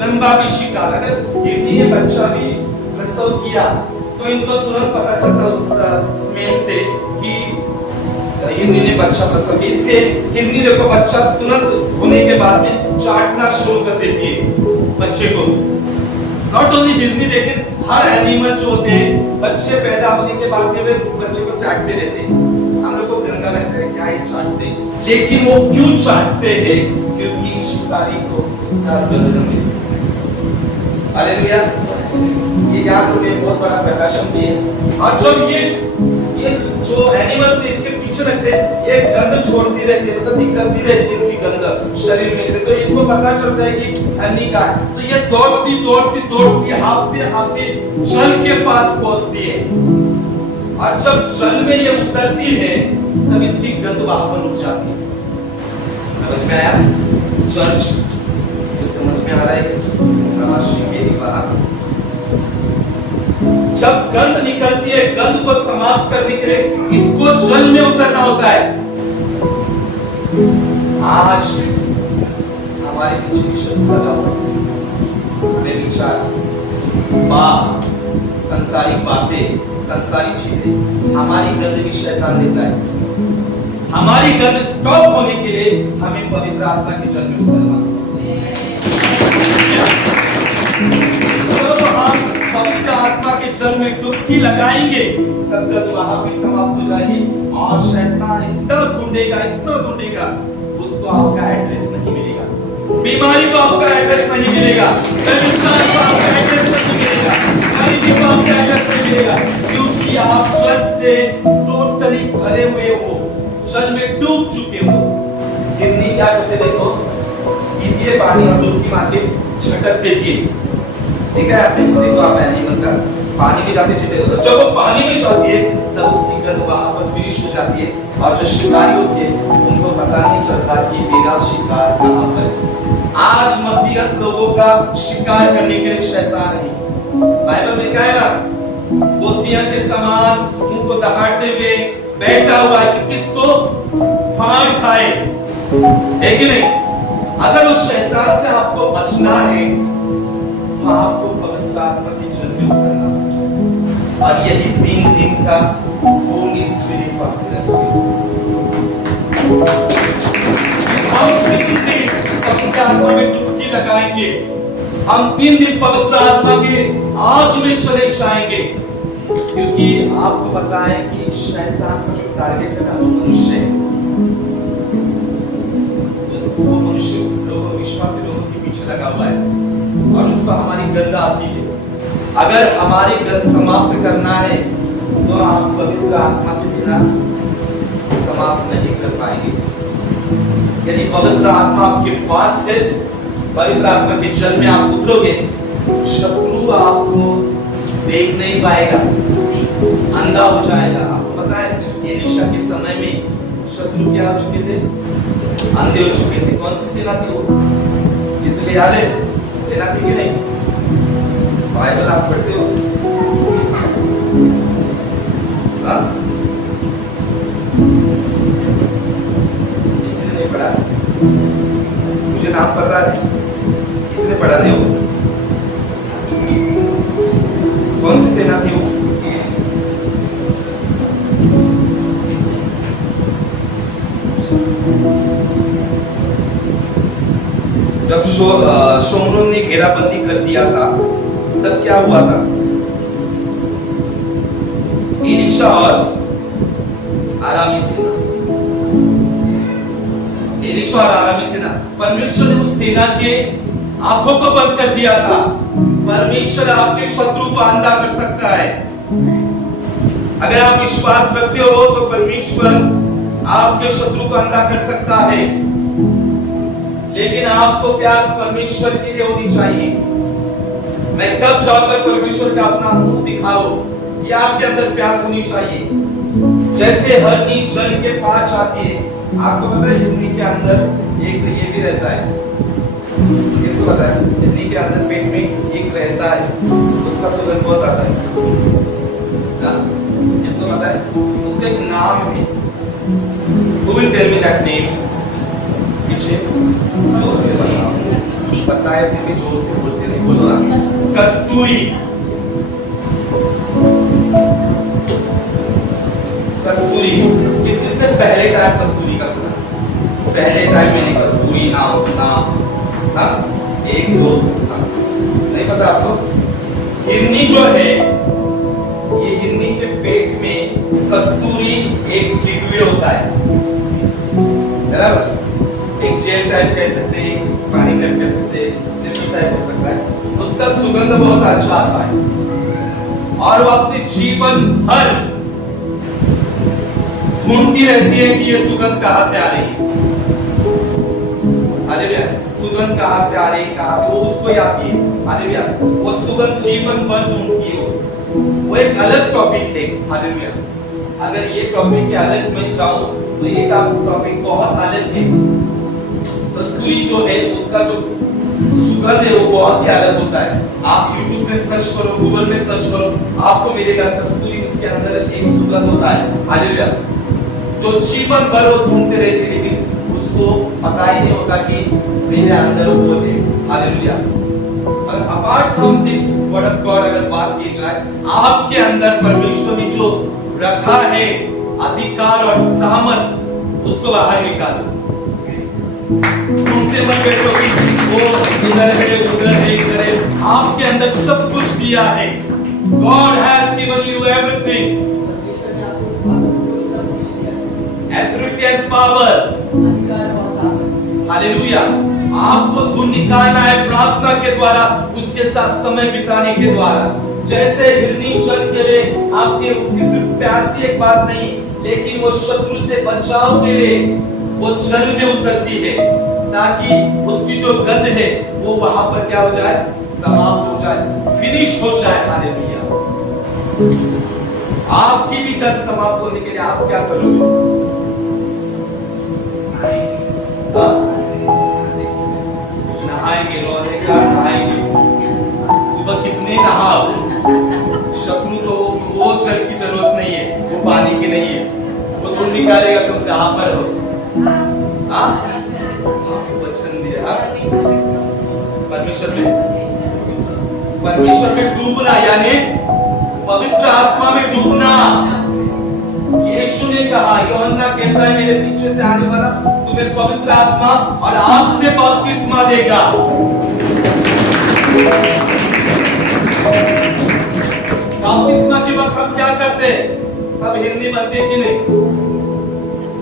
लंबा भी शिकार। अगर हिरनी ने बच्चा भी प्रसव किया तो इनको तुरंत पता चलता उस स्मेल से कि हिरनी ने बच्चा प्रसव किया। इसके हिरनी देखो बच्चा तुरंत होने के बाद में चाटना शुरू कर देती है बच्चे को। नॉट ओनली हिरनी, लेकिन हर एनिमल जो होते हैं बच्चे पैदा होने के बाद में बच्चे को चाटते रहते हैं। हम लोग को गंदा लगता है क्या ये चाटते, लेकिन वो क्यों चाटते हैं? क्योंकि शिकारी को उसका बदन में। हालेलुया। ये याद रखिए, बहुत बड़ा प्रकाशन भी है। और जब ये जो एनिमल से इसके पीछे रखते हैं, ये गंध छोड़ती रहती है, मतलब निकलती रहती है इनकी गंध शरीर में से, तो इनको पता चलता है कि हनी का है। तो ये दौड़ती दौड़ती दौड़ती हाँफते हाँफते जल के पास पहुंचती है। और जब जल में ये उतरती है तब इसकी गंध वहां पर उठ जाती है। समझ में आया? चर्च तो समझ में आ रहा है? जब गंध निकलती है, गंध को समाप्त करने के लिए इसको जल में उतरना होता है। आज हमारे पीछे विषय लगा विचार, पाप, संसारिक बातें, संसारिक चीजें, हमारी गंध भी शैतान लेता है। हमारी गंध स्टॉप होने के लिए हमें पवित्र आत्मा के जल में उतरना। जब हम पवित्र आत्मा के जल में डुबकी लगाएंगे तब गंध वहां भी समाप्त हो जाएगी और शैतान इतना ढूंढेगा उसको आपका एड्रेस नहीं मिलेगा, बीमारी को आपका एड्रेस नहीं मिलेगा, बेविचार को आपका एड्रेस नहीं मिलेगा, गरीबी को आपका एड्रेस नहीं मिलेगा, क्योंकि आप जल से टोटली भरे हुए हो, जल में डूब चुके हो। हिरनी क्या करते देखो, पीती है पानी और डुबकी मार के छटक देती है। ठीक है, आपने देखो आप एनिमल का पानी में जाते छिपे होते, जब वो पानी में जाती है तब उसकी गंध वहां पर फिनिश हो जाती है और जो शिकारी होते हैं उनको पता नहीं चलता कि मेरा शिकार कहां पर। आज मसीहत लोगों का शिकार करने के लिए शैतान है। बाइबल में कह रहा वो सिंह के समान मुंह को दहाड़ते हुए बैठा हुआ है कि किसको फाड़ खाए, है कि नहीं? अगर उस शैतान से आपको बचना है तो आपको पवित्र आत्मा के जल में उतरना, और यही 3 दिन का होली स्पिरिट कॉन्फ्रेंस है। हम 3 दिन पवित्र आत्मा में डुबकी लगाएंगे, हम 3 दिन पवित्र आत्मा के आग में चले जाएंगे, क्योंकि आपको पता है कि शैतान का जो टारगेट है ना वो मनुष्य है। वो मनुष्य लोगों, विश्वासी लोगों के पीछे लगा हुआ है और उसको हमारी गंध आती है। अगर हमारी गंध समाप्त करना है तो आप पवित्र आत्मा के बिना समाप्त नहीं कर पाएंगे। यदि पवित्र आत्मा आपके पास है, पवित्र आत्मा के जल में आप उतरोगे, शत्रु आपको देख नहीं पाएगा, अंधा हो जाएगा। आपको पता है एलीशा के समय में शत्रु क्या हो चुके थे? अंधे हो चुके थे। कौन सी सेना थी वो? इसलिए याद है सेना थी कि नहीं? बाइबल आप पढ़ते हो? हाँ? किसी ने नहीं पढ़ा? मुझे नाम पता है, किसी ने पढ़ा नहीं होगा? कौन सी सेना थी वो? जब शोमरोन ने घेराबंदी कर दिया था तब क्या हुआ था? एलीशा और आरामी सेना, एलीशा और आरामी सेना, परमेश्वर ने उस सेना के आंखों को बंद कर दिया था। परमेश्वर आपके शत्रु को अंधा कर सकता है। अगर आप विश्वास रखते हो तो परमेश्वर आपके शत्रु को अंधा कर सकता है, लेकिन आपको प्यास परमेश्वर के लिए होनी चाहिए। मैं कब जाकर परमेश्वर का अपना मुंह दिखाओ, ये आपके अंदर प्यास होनी चाहिए। जैसे हरनी जल के पास आती है, आपको पता है हिरनी के अंदर एक ये भी रहता है, किसको पता है? हिरनी के अंदर पेट में एक रहता है, उसका सुगंध बहुत आता है, किसको पता है? उसका एक नाम है। Who will tell me that name? पीछे पता है फिर जोर से बोलते नहीं, बोलो ना। कस्तूरी, कस्तूरी। किसने पहले टाइम कस्तूरी का सुना? पहले टाइम मैंने कस्तूरी नाम सुना, हाँ? एक दो, नहीं पता आपको? हिरनी जो है, ये हिरनी के पेट में कस्तूरी एक लिक्विड होता है, बराबर? एक जेल टाइप कह सकते हैं, पानी टाइप कह सकते हैं, लिक्विड टाइप हो सकता है। उसका सुगंध बहुत अच्छा आता है और वो अपने जीवन भर ढूंढती रहती है कि ये सुगंध कहां से आ रही है। हालेलुया। सुगंध कहां से आ रही है, कहां से, वो उसको ही आती है। हालेलुया। वो सुगंध जीवन भर ढूंढती है। वो एक अलग टॉपिक है। हालेलुया। अगर ये टॉपिक के अलग में जाऊं तो ये टॉपिक बहुत अलग है। कस्तूरी जो है उसका जो सुगंध है वो बहुत ही अलग होता है। आप YouTube में सर्च करो, गूगल में सर्च करो, आपको मिलेगा कस्तूरी, उसके अंदर एक सुगंध होता है। हालेलुया। जो जीवन भर वो ढूंढते रहते, लेकिन उसको पता ही नहीं होता कि मेरे अंदर वो है। हालेलुया। अगर apart from this word of God अगर बात की जाए, आपके अंदर परमेश्वर ने जो रखा है अधिकार और सामर्थ, उसको बाहर निकालो। ढूंढते मत बैठो कि वो इधर है उधर है इधर है। आपके अंदर सब कुछ दिया है। God has given you everything. Authority and power. Hallelujah. आपको ढूंढ निकालना है प्रार्थना के द्वारा, उसके साथ समय बिताने के द्वारा। जैसे हिरनी जल के लिए आपके उसकी सिर्फ प्यास की एक बात नहीं, लेकिन वो शत्रु से बचाव के लिए वो जल में उतरती है, ताकि उसकी जो गंध है वो वहां पर क्या हो जाए, समाप्त हो जाए, फिनिश हो जाए। हालेलुया। आपकी भी गंध समाप्त होने के लिए आप क्या करोगे? नहाएंगे, रोने का नहाएंगे, सुबह कितने नहाओ, शत्रु को वो जल की जरूरत नहीं है, वो पानी की नहीं है, वो ढूंढ निकालेगा तुम कहां पर हो। वचन दिया परमेश्वर में डूबना, यानी पवित्र आत्मा में डूबना। यीशु ने कहा, यूहन्ना कहता है मेरे पीछे से आने वाला तुम्हें पवित्र आत्मा और आग से बपतिस्मा देगा। बपतिस्मा के वक्त हम क्या करते हैं? सब हिरनी बनते कि नहीं?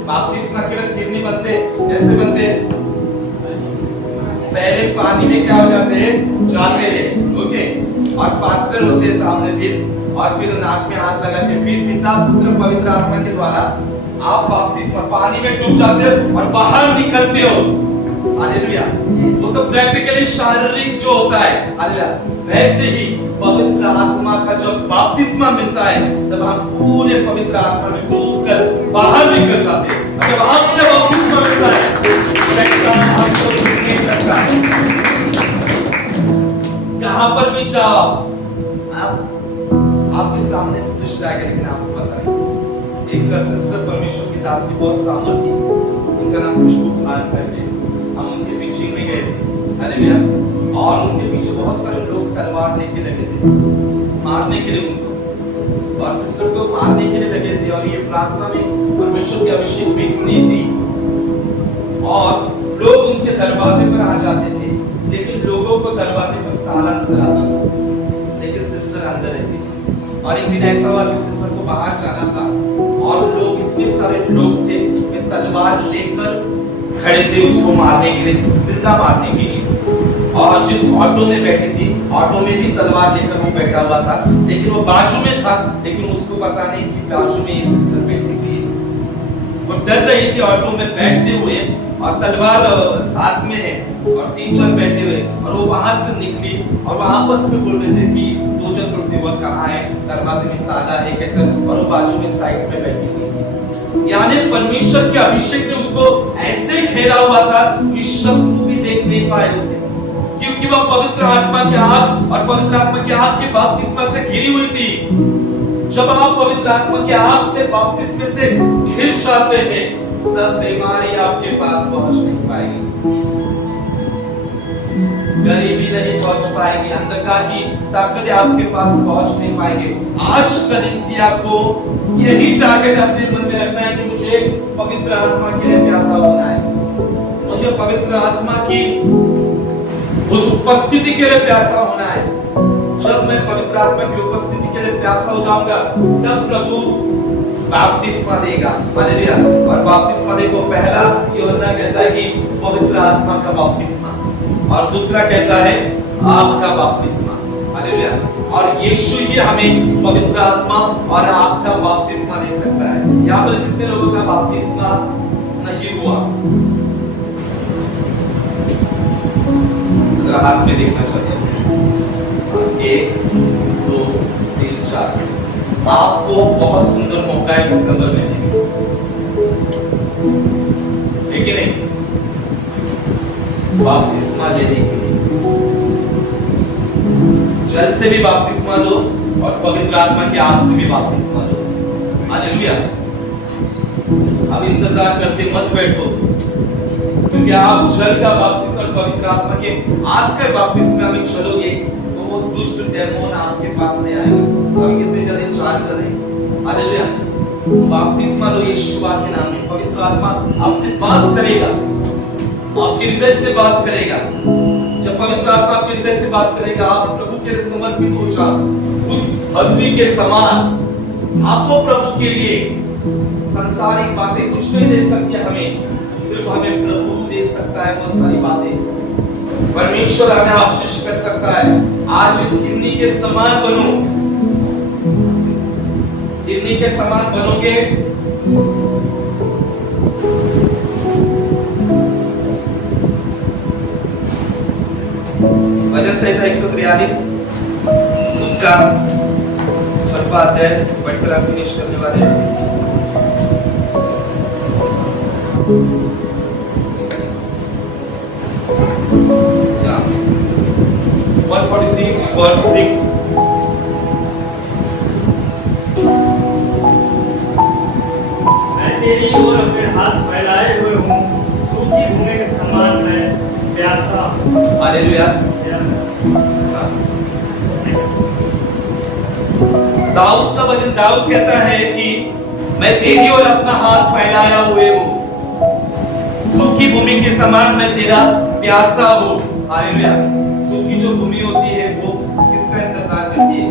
बपतिस्मा के वक्त हिरनी बनते, कैसे बनते हैं? पहले पानी में क्या हो जाते हैं? जाते हैं, ओके, और पास्टर होते हैं सामने, फिर नाक में हाथ लगा के फिर पिता पुत्र पवित्र आत्मा के द्वारा आप बपतिस्मा पानी में डूब जाते हो और बाहर निकलते हो। हालेलुया। वो तो प्रैक्टिकली शारीरिक जो होता है, हालेलुया। वैसे ही पवित्र आत्मा का जब बपतिस्मा मिलता है तब हम पूरे पवित्र आत्मा में डूबकर बाहर निकल जाते हैं। जब आपसे बपतिस्मा मिलता है आपको नहीं सकता, कहां पर भी जाओ आपके सामने से दुष्ट आएगा, लेकिन आपको पता नहीं। एक सिस्टर परमेश्वर की दासी बहुत सामर्थी, उनका नाम खुशबू खान करके, हम उनके पीछे में गए थे। हालेलुया। और उनके पीछे बहुत सारे लोग तलवार लेके लगे थे मारने के लिए उनको, और सिस्टर को मारने के लिए लगे थे। और ये प्रार्थना में परमेश्वर की अभिषेक भी इतनी थी और लोग उनके दरवाजे पर आ जाते थे, लेकिन लोगों को दरवाजे पर ताला नजर आता था, लेकिन सिस्टर अंदर रहती थी। और एक दिन ऐसा हुआ कि सिस्टर को बाहर जाना था और लोग, इतने सारे लोग थे, वे तलवार लेकर खड़े थे उसको मारने के लिए, जिंदा मारने के लिए। और जिस ऑटो में बैठी थी, ऑटो में भी तलवार लेकर वो बैठा हुआ था, लेकिन वो बाजू में था, लेकिन उसको पता नहीं कि बाजू में ये सिस्टर बैठी हुई है। वो डर रही थी ऑटो में बैठते हुए, और तलवार साथ में है और 3 जन बैठे हुए, और वो वहां से निकली और वो आपस में बोल रहे थे कि 2 जन प्रतिवर्ग कहाँ है, दरवाजे में ताला है कैसे, और वो बाजू में साइड में बैठी हुई थी। यानी परमेश्वर के अभिषेक ने उसको ऐसे घेरा हुआ था कि शत्रु भी देख नहीं पाए उसे, क्योंकि वह पवित्र आत्मा के आग और पवित्र आत्मा के आग के बपतिस्मा से घिरी हुई थी। जब आप पवित्र आत्मा के आग से बपतिस्मे से घिर जाते हैं तब बीमारी आपके पास पहुंच नहीं पाएगी। गरीबी नहीं पहुंच पाएगी, अंधकार की ताकतें आपके पास पहुंच नहीं पाएंगे। आज कलीसिया को यही टारगेट अपने मन में रखना है कि मुझे पवित्र आत्मा के लिए प्यासा होना है, मुझे पवित्र आत्मा की उस उपस्थिति के लिए प्यासा होना है। जब मैं पवित्र आत्मा की उपस्थिति के लिए प्यासा हो जाऊंगा तब प्रभु बपतिस्मा देगा। हालेलुया। और बपतिस्मा देखो, पहला यूहन्ना कहता है कि पवित्र आत्मा का बपतिस्मा, और दूसरा कहता है आपका बपतिस्मा। हालेलुया। और यीशु ही हमें पवित्र आत्मा और आपका बपतिस्मा दे सकता है। यहाँ पर कितने लोगों का बपतिस्मा नहीं हुआ? अगर हाथ में देखना चाहते हैं, 1 2 3 4, आपको बहुत सुंदर मौका है सितंबर में, है कि नहीं? बपतिस्मा लेने के लिए जल से भी बपतिस्मा लो और पवित्र आत्मा की आग से भी बपतिस्मा लो। हालेलुया। अब इंतजार करते मत बैठो, क्योंकि आप जल का बपतिस्मा और पवित्र आत्मा के आग के बपतिस्मा में चलोगे तो वो दुष्ट डेमोन आपके पास नहीं आएगा। अभी कितने जने? 4 जने। हालेलुया। बपतिस्मा लो यीशु के नाम में। पवित्र आत्मा आपसे बात करेगा, आपके हृदय से बात करेगा। जब पवित्र आत्मा आपके हृदय से बात करेगा, आप प्रभु के लिए समर्पित हो जाओ। उस हड्डी के समान आपको प्रभु के लिए सांसारिक बातें कुछ नहीं दे सकती हमें, सिर्फ हमें प्रभु दे सकता है बहुत सारी बातें। परमेश्वर हमें आशीष कर सकता है। आज इस हिरनी के समान बनो, हिरनी के समान बनोगे भजन संहिता 143 उसका 6वां अध्याय पढ़कर आप फिनिश करने वाले हैं। 143 verse 6। मैं तेरी ओर अपने हाथ फैलाए हुए हूँ, सूखी भूमि के समान मैं प्यासा हूँ। हालेलुया। दाऊद का वचन, दाऊद कहता है कि मैं तेरी ओर अपना हाथ फैलाया हुए हूँ, सूखी भूमि के समान मैं तेरा प्यासा हूँ। हालेलुया। सूखी जो भूमि होती है वो किसका इंतजार करती है?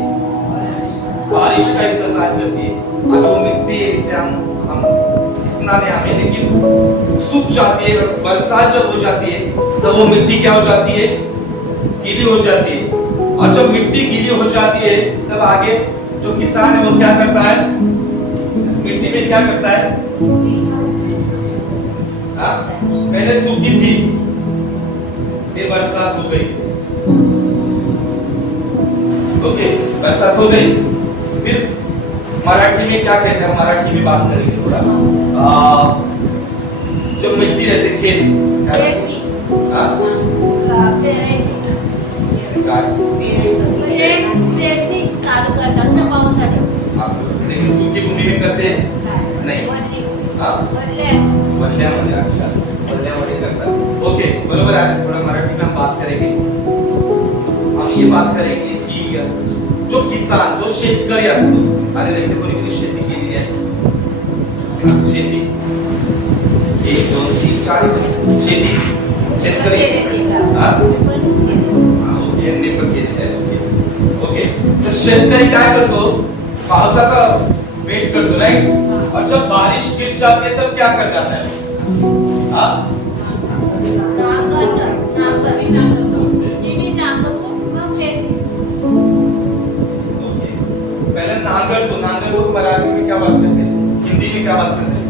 बारिश का इंतजार करती है। अगर वो मिट्टी है इसे हम इतना नहीं हमें, लेकिन सूख जाती है, बरसात जब हो जाती है तब वो मिट्टी क्या हो जाती है? गीली हो जाती है। और जब मिट्टी गीली हो जाती है तब आगे जो किसान है वो क्या करता है? मिट्टी में क्या करता है? पहले सूखी थी, फिर बरसात हो गई। ओके, बरसात हो गई, फिर मराठी में क्या कहते हैं? मराठी में बात करेंगे थोड़ा। जो मिट्टी रहते खेत, लेकिन सूखी भूमि में करते हैं नहीं। वल्ल्यामध्ये, अच्छा वल्ल्यामध्ये करतात। ओके, बरोबर आहे। थोड़ा मराठी में हम बात करेंगे। हम ये बात करेंगे कि जो किसान, जो शेतकरी असतो, अरे लेकिन कोणी शेती केलेली आहे, शेती 1 2 3 4 शेती शेतकरी यांनी पण केलेली आहे। ओके, तर शेतकरी काय करतो? पावसाचा वेट करतो, राइट? और जब बारिश गिर जाती है तब क्या कर जाता है? पहले नांगर तो मराठी में क्या बात करते हैं? हिंदी में क्या बात करते हैं?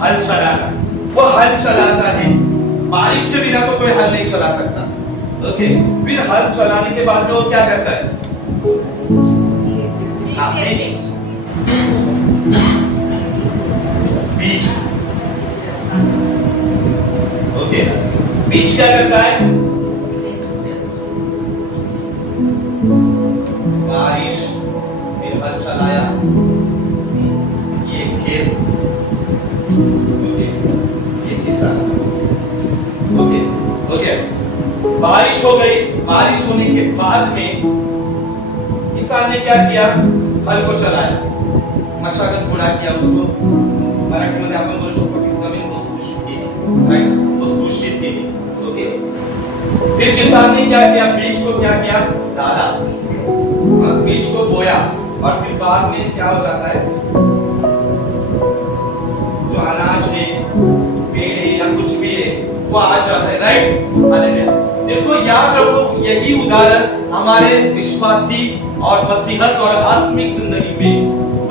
हल चलाना। वो हल चलाता है। बारिश के बिना तो कोई हल नहीं चला सकता। ओके, फिर हल चलाने के बाद में वो क्या करता है? बीज। ओके, बीज क्या करता है? बारिश, फिर हल चलाया, ये खेत, ओके, ये किसान, ओके। ओके, बारिश हो गई। बारिश होने के बाद में किसान ने क्या किया? हल को चलाया, मशागत पूरा किया, उसको मराठी मध्ये आपण बोलू शकतो की जमीन भुसभुशीत केली, राइट, भुसभुशीत केली। ओके, फिर किसान ने क्या किया? बीज को क्या किया? डाला, बीज को बोया, और फिर बाद में क्या हो जाता है? जो अनाज है, पेड़ है या कुछ भी है, वो आ जाता है, राइट। हालेलुया। देखो याद रखो, यही उदाहरण हमारे विश्वासी और मसीहत और आत्मिक जिंदगी में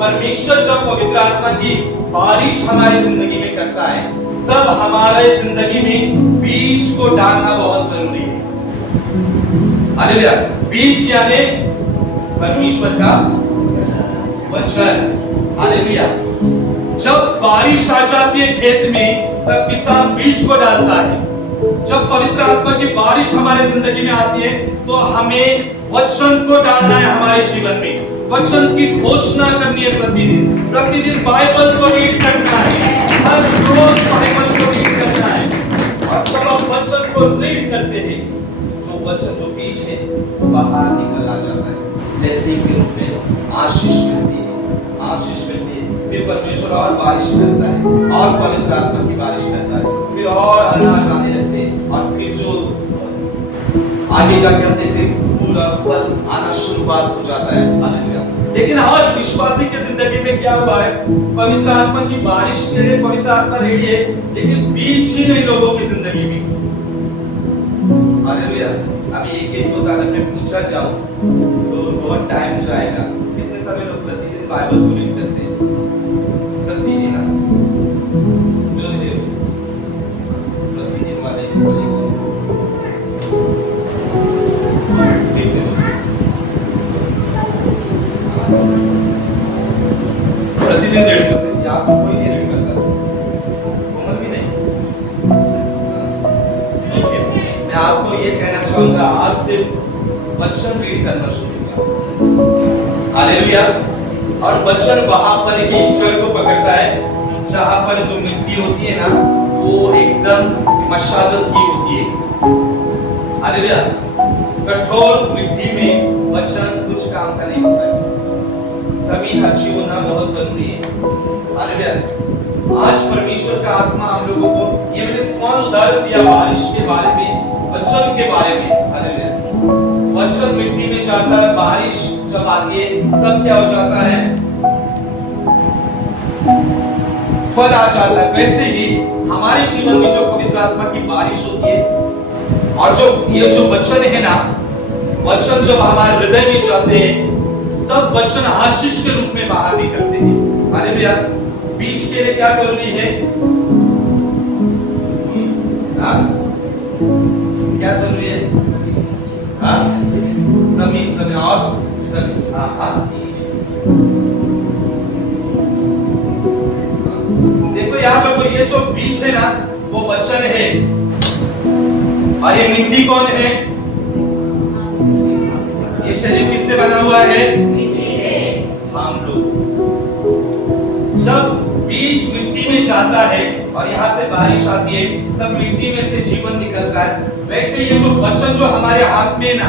परमेश्वर जब पवित्र आत्मा की बारिश हमारे जिंदगी में करता है, तब हमारे जिंदगी में बीज को डालना बहुत जरूरी है। हालेलुया। बीज यानी परमेश्वर का वचन। हालेलुया। जब बारिश आ जाती है खेत में, तब किसान बीज को डालता है। जब पवित्र आत्मा की बारिश हमारे जिंदगी में आती है, तो हमें वचन को डालना है हमारे जीवन में। वचन की घोषणा करनी है प्रतिदिन। प्रतिदिन बाइबल को रीड करना है, हर रोज बाइबल को रीड करना है। और जब हम वचन को रीड करते हैं, तो वचन जो बीज है बाहर निकल आ जाता है, ब्लेसिंग के रूप में आशीष मिलती है, आशीष मिलती है। फिर परमेश्वर और बारिश करता है, और पवित्र आत्मा की बारिश करता है, फिर और अनाज आने लगते हैं, और फिर जो आगे जाके हम देखते हैं फूल और फल आना शुरुआत हो जाता है। हालेलुया। लेकिन आज विश्वासी की जिंदगी में क्या हुआ है? पवित्र आत्मा की बारिश के लिए पवित्र आत्मा रेडी है, लेकिन बीज ही नहीं लोगों की जिंदगी में। हालेलुया। अभी एक उदाहरण में पूछा जाऊं तो बहुत टाइम जाएगा। कितने सारे लोग प्रतिदिन बाइबल को रीड करते हैं? प्रतिदिन जो है प्रतिदिन वाले प्रतिदिन रीड करते हैं, या कोई नहीं रीड करता? कोमल भी नहीं। ओके, मैं आपको ये कहना चाहूंगा, आज से वचन रीड करना शुरू किया। हालेलुया। और वचन वहां पर ही जड़ को पकड़ता है जहां पर जो मिट्टी होती है ना, वो एकदम मशागत की होती है। हालेलुया। कठोर मिट्टी में वचन कुछ काम का नहीं होता है। जमीन अच्छी होना बहुत जरूरी है। हालेलुया। आज परमेश्वर का आत्मा हम लोगों को, ये मैंने स्मॉल उदाहरण दिया बारिश के बारे में, वचन के बारे में। हालेलुया। वचन मिट्टी में जाता है, बारिश जब आती है तब क्या हो जाता है? फल आ जाता है। वैसे ही हमारे जीवन में जो पवित्र आत्मा की बारिश होती है, और जो ये जो वचन है ना, वचन जब हमारे हृदय में जाते हैं, तब वचन आशीष के रूप में बाहर निकलते हैं। हालेलुया। बीज के लिए क्या जरूरी है? क्या जरूरी है? जमीन, जमीन और जमीन। देखो याद रखो, ये जो बीज है ना, वो वचन है, और ये मिट्टी कौन है? ये शरीर किससे बना हुआ है? हम लोग। जब बीज मिट्टी में जाता है और यहाँ से बारिश आती है, तब मिट्टी में से जीवन निकलता है। वैसे ये जो वचन जो हमारे हाथ में ना,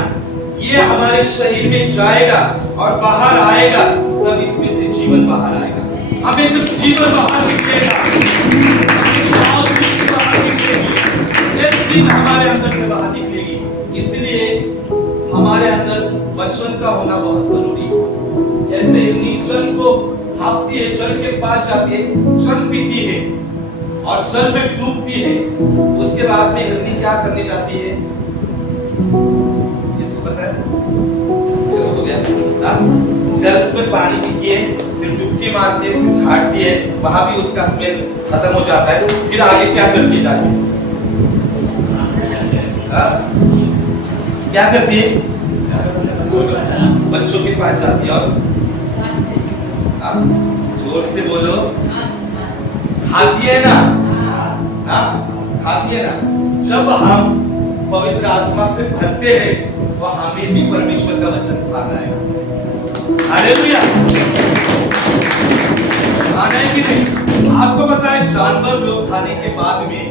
ये हमारे शरीर में जाएगा और बाहर आएगा, तब इसमें से जीवन बाहर आएगा। हमें सिर्फ जीवन बाहर निकलेगा, हमारे अंदर से बाहर निकलेगी। इसलिए हमारे अंदर वचन का होना बहुत जरूरी है। जैसे जल को भागती है, जल के पास जाती है, जल पीती है और जल में डूबती है, उसके बाद में हिरनी क्या करने जाती है? इसको पता है? चलो हो गया। जल में पानी पीती है, फिर डुबकी मारती है, फिर झाड़ती है, वहां भी उसका स्मेल खत्म हो जाता है। फिर आगे क्या करती जाती है? क्या करती है? बच्चों के पास जाती है और जोर से बोलो, खाती है ना? खाती है ना? जब हम पवित्र आत्मा से भरते हैं, तो हमें भी परमेश्वर का वचन खाना है। हालेलुया। खाना है कि नहीं? आपको पता है, जानवर लोग खाने के बाद में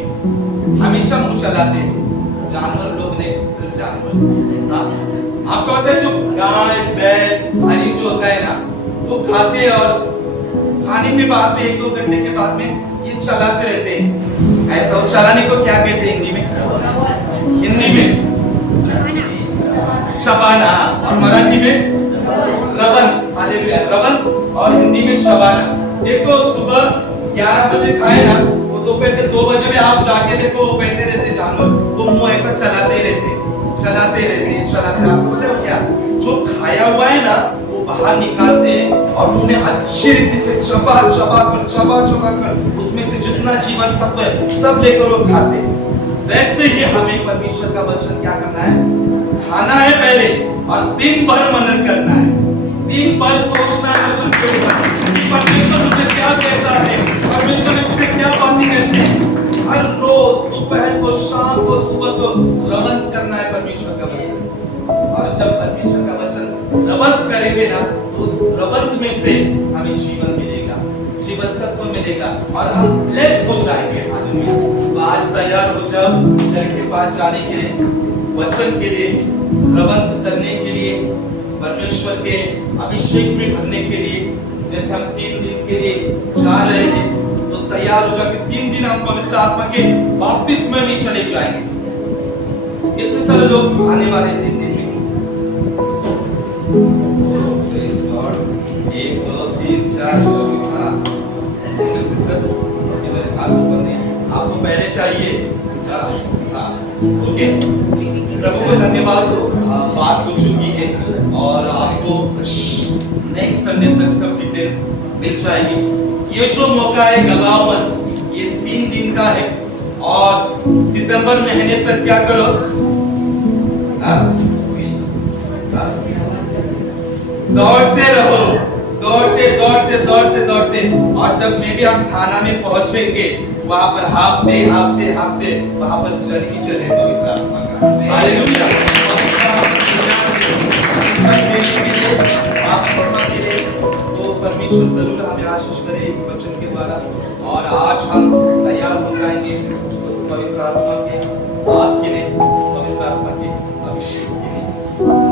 हमेशा मुंह चलाते हैं। जानवर लोग नहीं, सिर्फ जानवर। हाँ? आपको पता है जो गाय बैल हरी जो होता है ना, वो खाते हैं और खाने के बाद में 1-2 घंटे के बाद में ये चलाते रहते हैं। ऐसा वो चलाने को क्या कहते हैं हिंदी में? हिंदी में शबाना और मराठी में रवन। हालेलुया, रवन और हिंदी में शबाना। देखो सुबह 11 बजे खाए ना, वो दोपहर के 2 बजे में आप जाके देखो, वो बैठे रहते जानवर, वो मुंह ऐसा चलाते रहते। आपको पता है क्या? जो खाया हुआ है ना, वो बाहर निकालते हैं और मुंह में अच्छी रीति से चबा कर उसमें से जितना जीवन सत्व है सब लेकर वो खाते हैं। वैसे ही हमें परमेश्वर का वचन क्या करना है? खाना है पहले, और दिन भर मनन करना है, दिन भर सोचना है वचन के ऊपर कि परमेश्वर मुझे क्या कहता है, परमेश्वर मुझसे क्या बातें कहते हैं। हर रोज दोपहर को, शाम को, सुबह को रवंत करना है परमेश्वर का वचन। और जब परमेश्वर का वचन रवंत करेंगे ना, तो उस रवंत में से हमें जीवन मिलेगा, जीवन सत्व मिलेगा और हम ब्लेस हो जाएंगे। हालेलुया। आज तैयार हो जाओ चर के पास जाने के लिए, वचन के लिए, रवंत करने के लिए, परमेश्वर के अभिषेक में भरने के लिए। जैसे हम 3 दिन के लिए जा रहे हैं, तो तैयार हो जाके 3 दिन हम पवित्र आत्मा के बपतिस्मे में चले जाएंगे। कितने सारे लोग आने वाले 3 दिन में? 1 2 3 4 लोग। हाँ सिस्टर, इधर हाथ ऊपर नहीं, आपको पहले चाहिए। हाँ ओके, प्रभु को धन्यवाद हो, बात हो चुकी है और आपको नेक्स्ट संडे तक सब डिटेल्स मिल जाएगी। ये जो मौका है गवाओ मत, ये 3 दिन का है और सितंबर महीने तक क्या करो? दौड़ते रहो, दौड़ते और जब मे भी हम थाना में पहुंचेंगे, वहां पर हाफते वहां पर चल ही चले पवित्र आत्मा का। हालेलुया। तो परमेश्वर जरूर हमें आशीष करे इस वचन के द्वारा, और आज हम तैयार हो जाएंगे उस पवित्र आत्मा के, आपके लिए, पवित्र आत्मा के अभिषेक के लिए।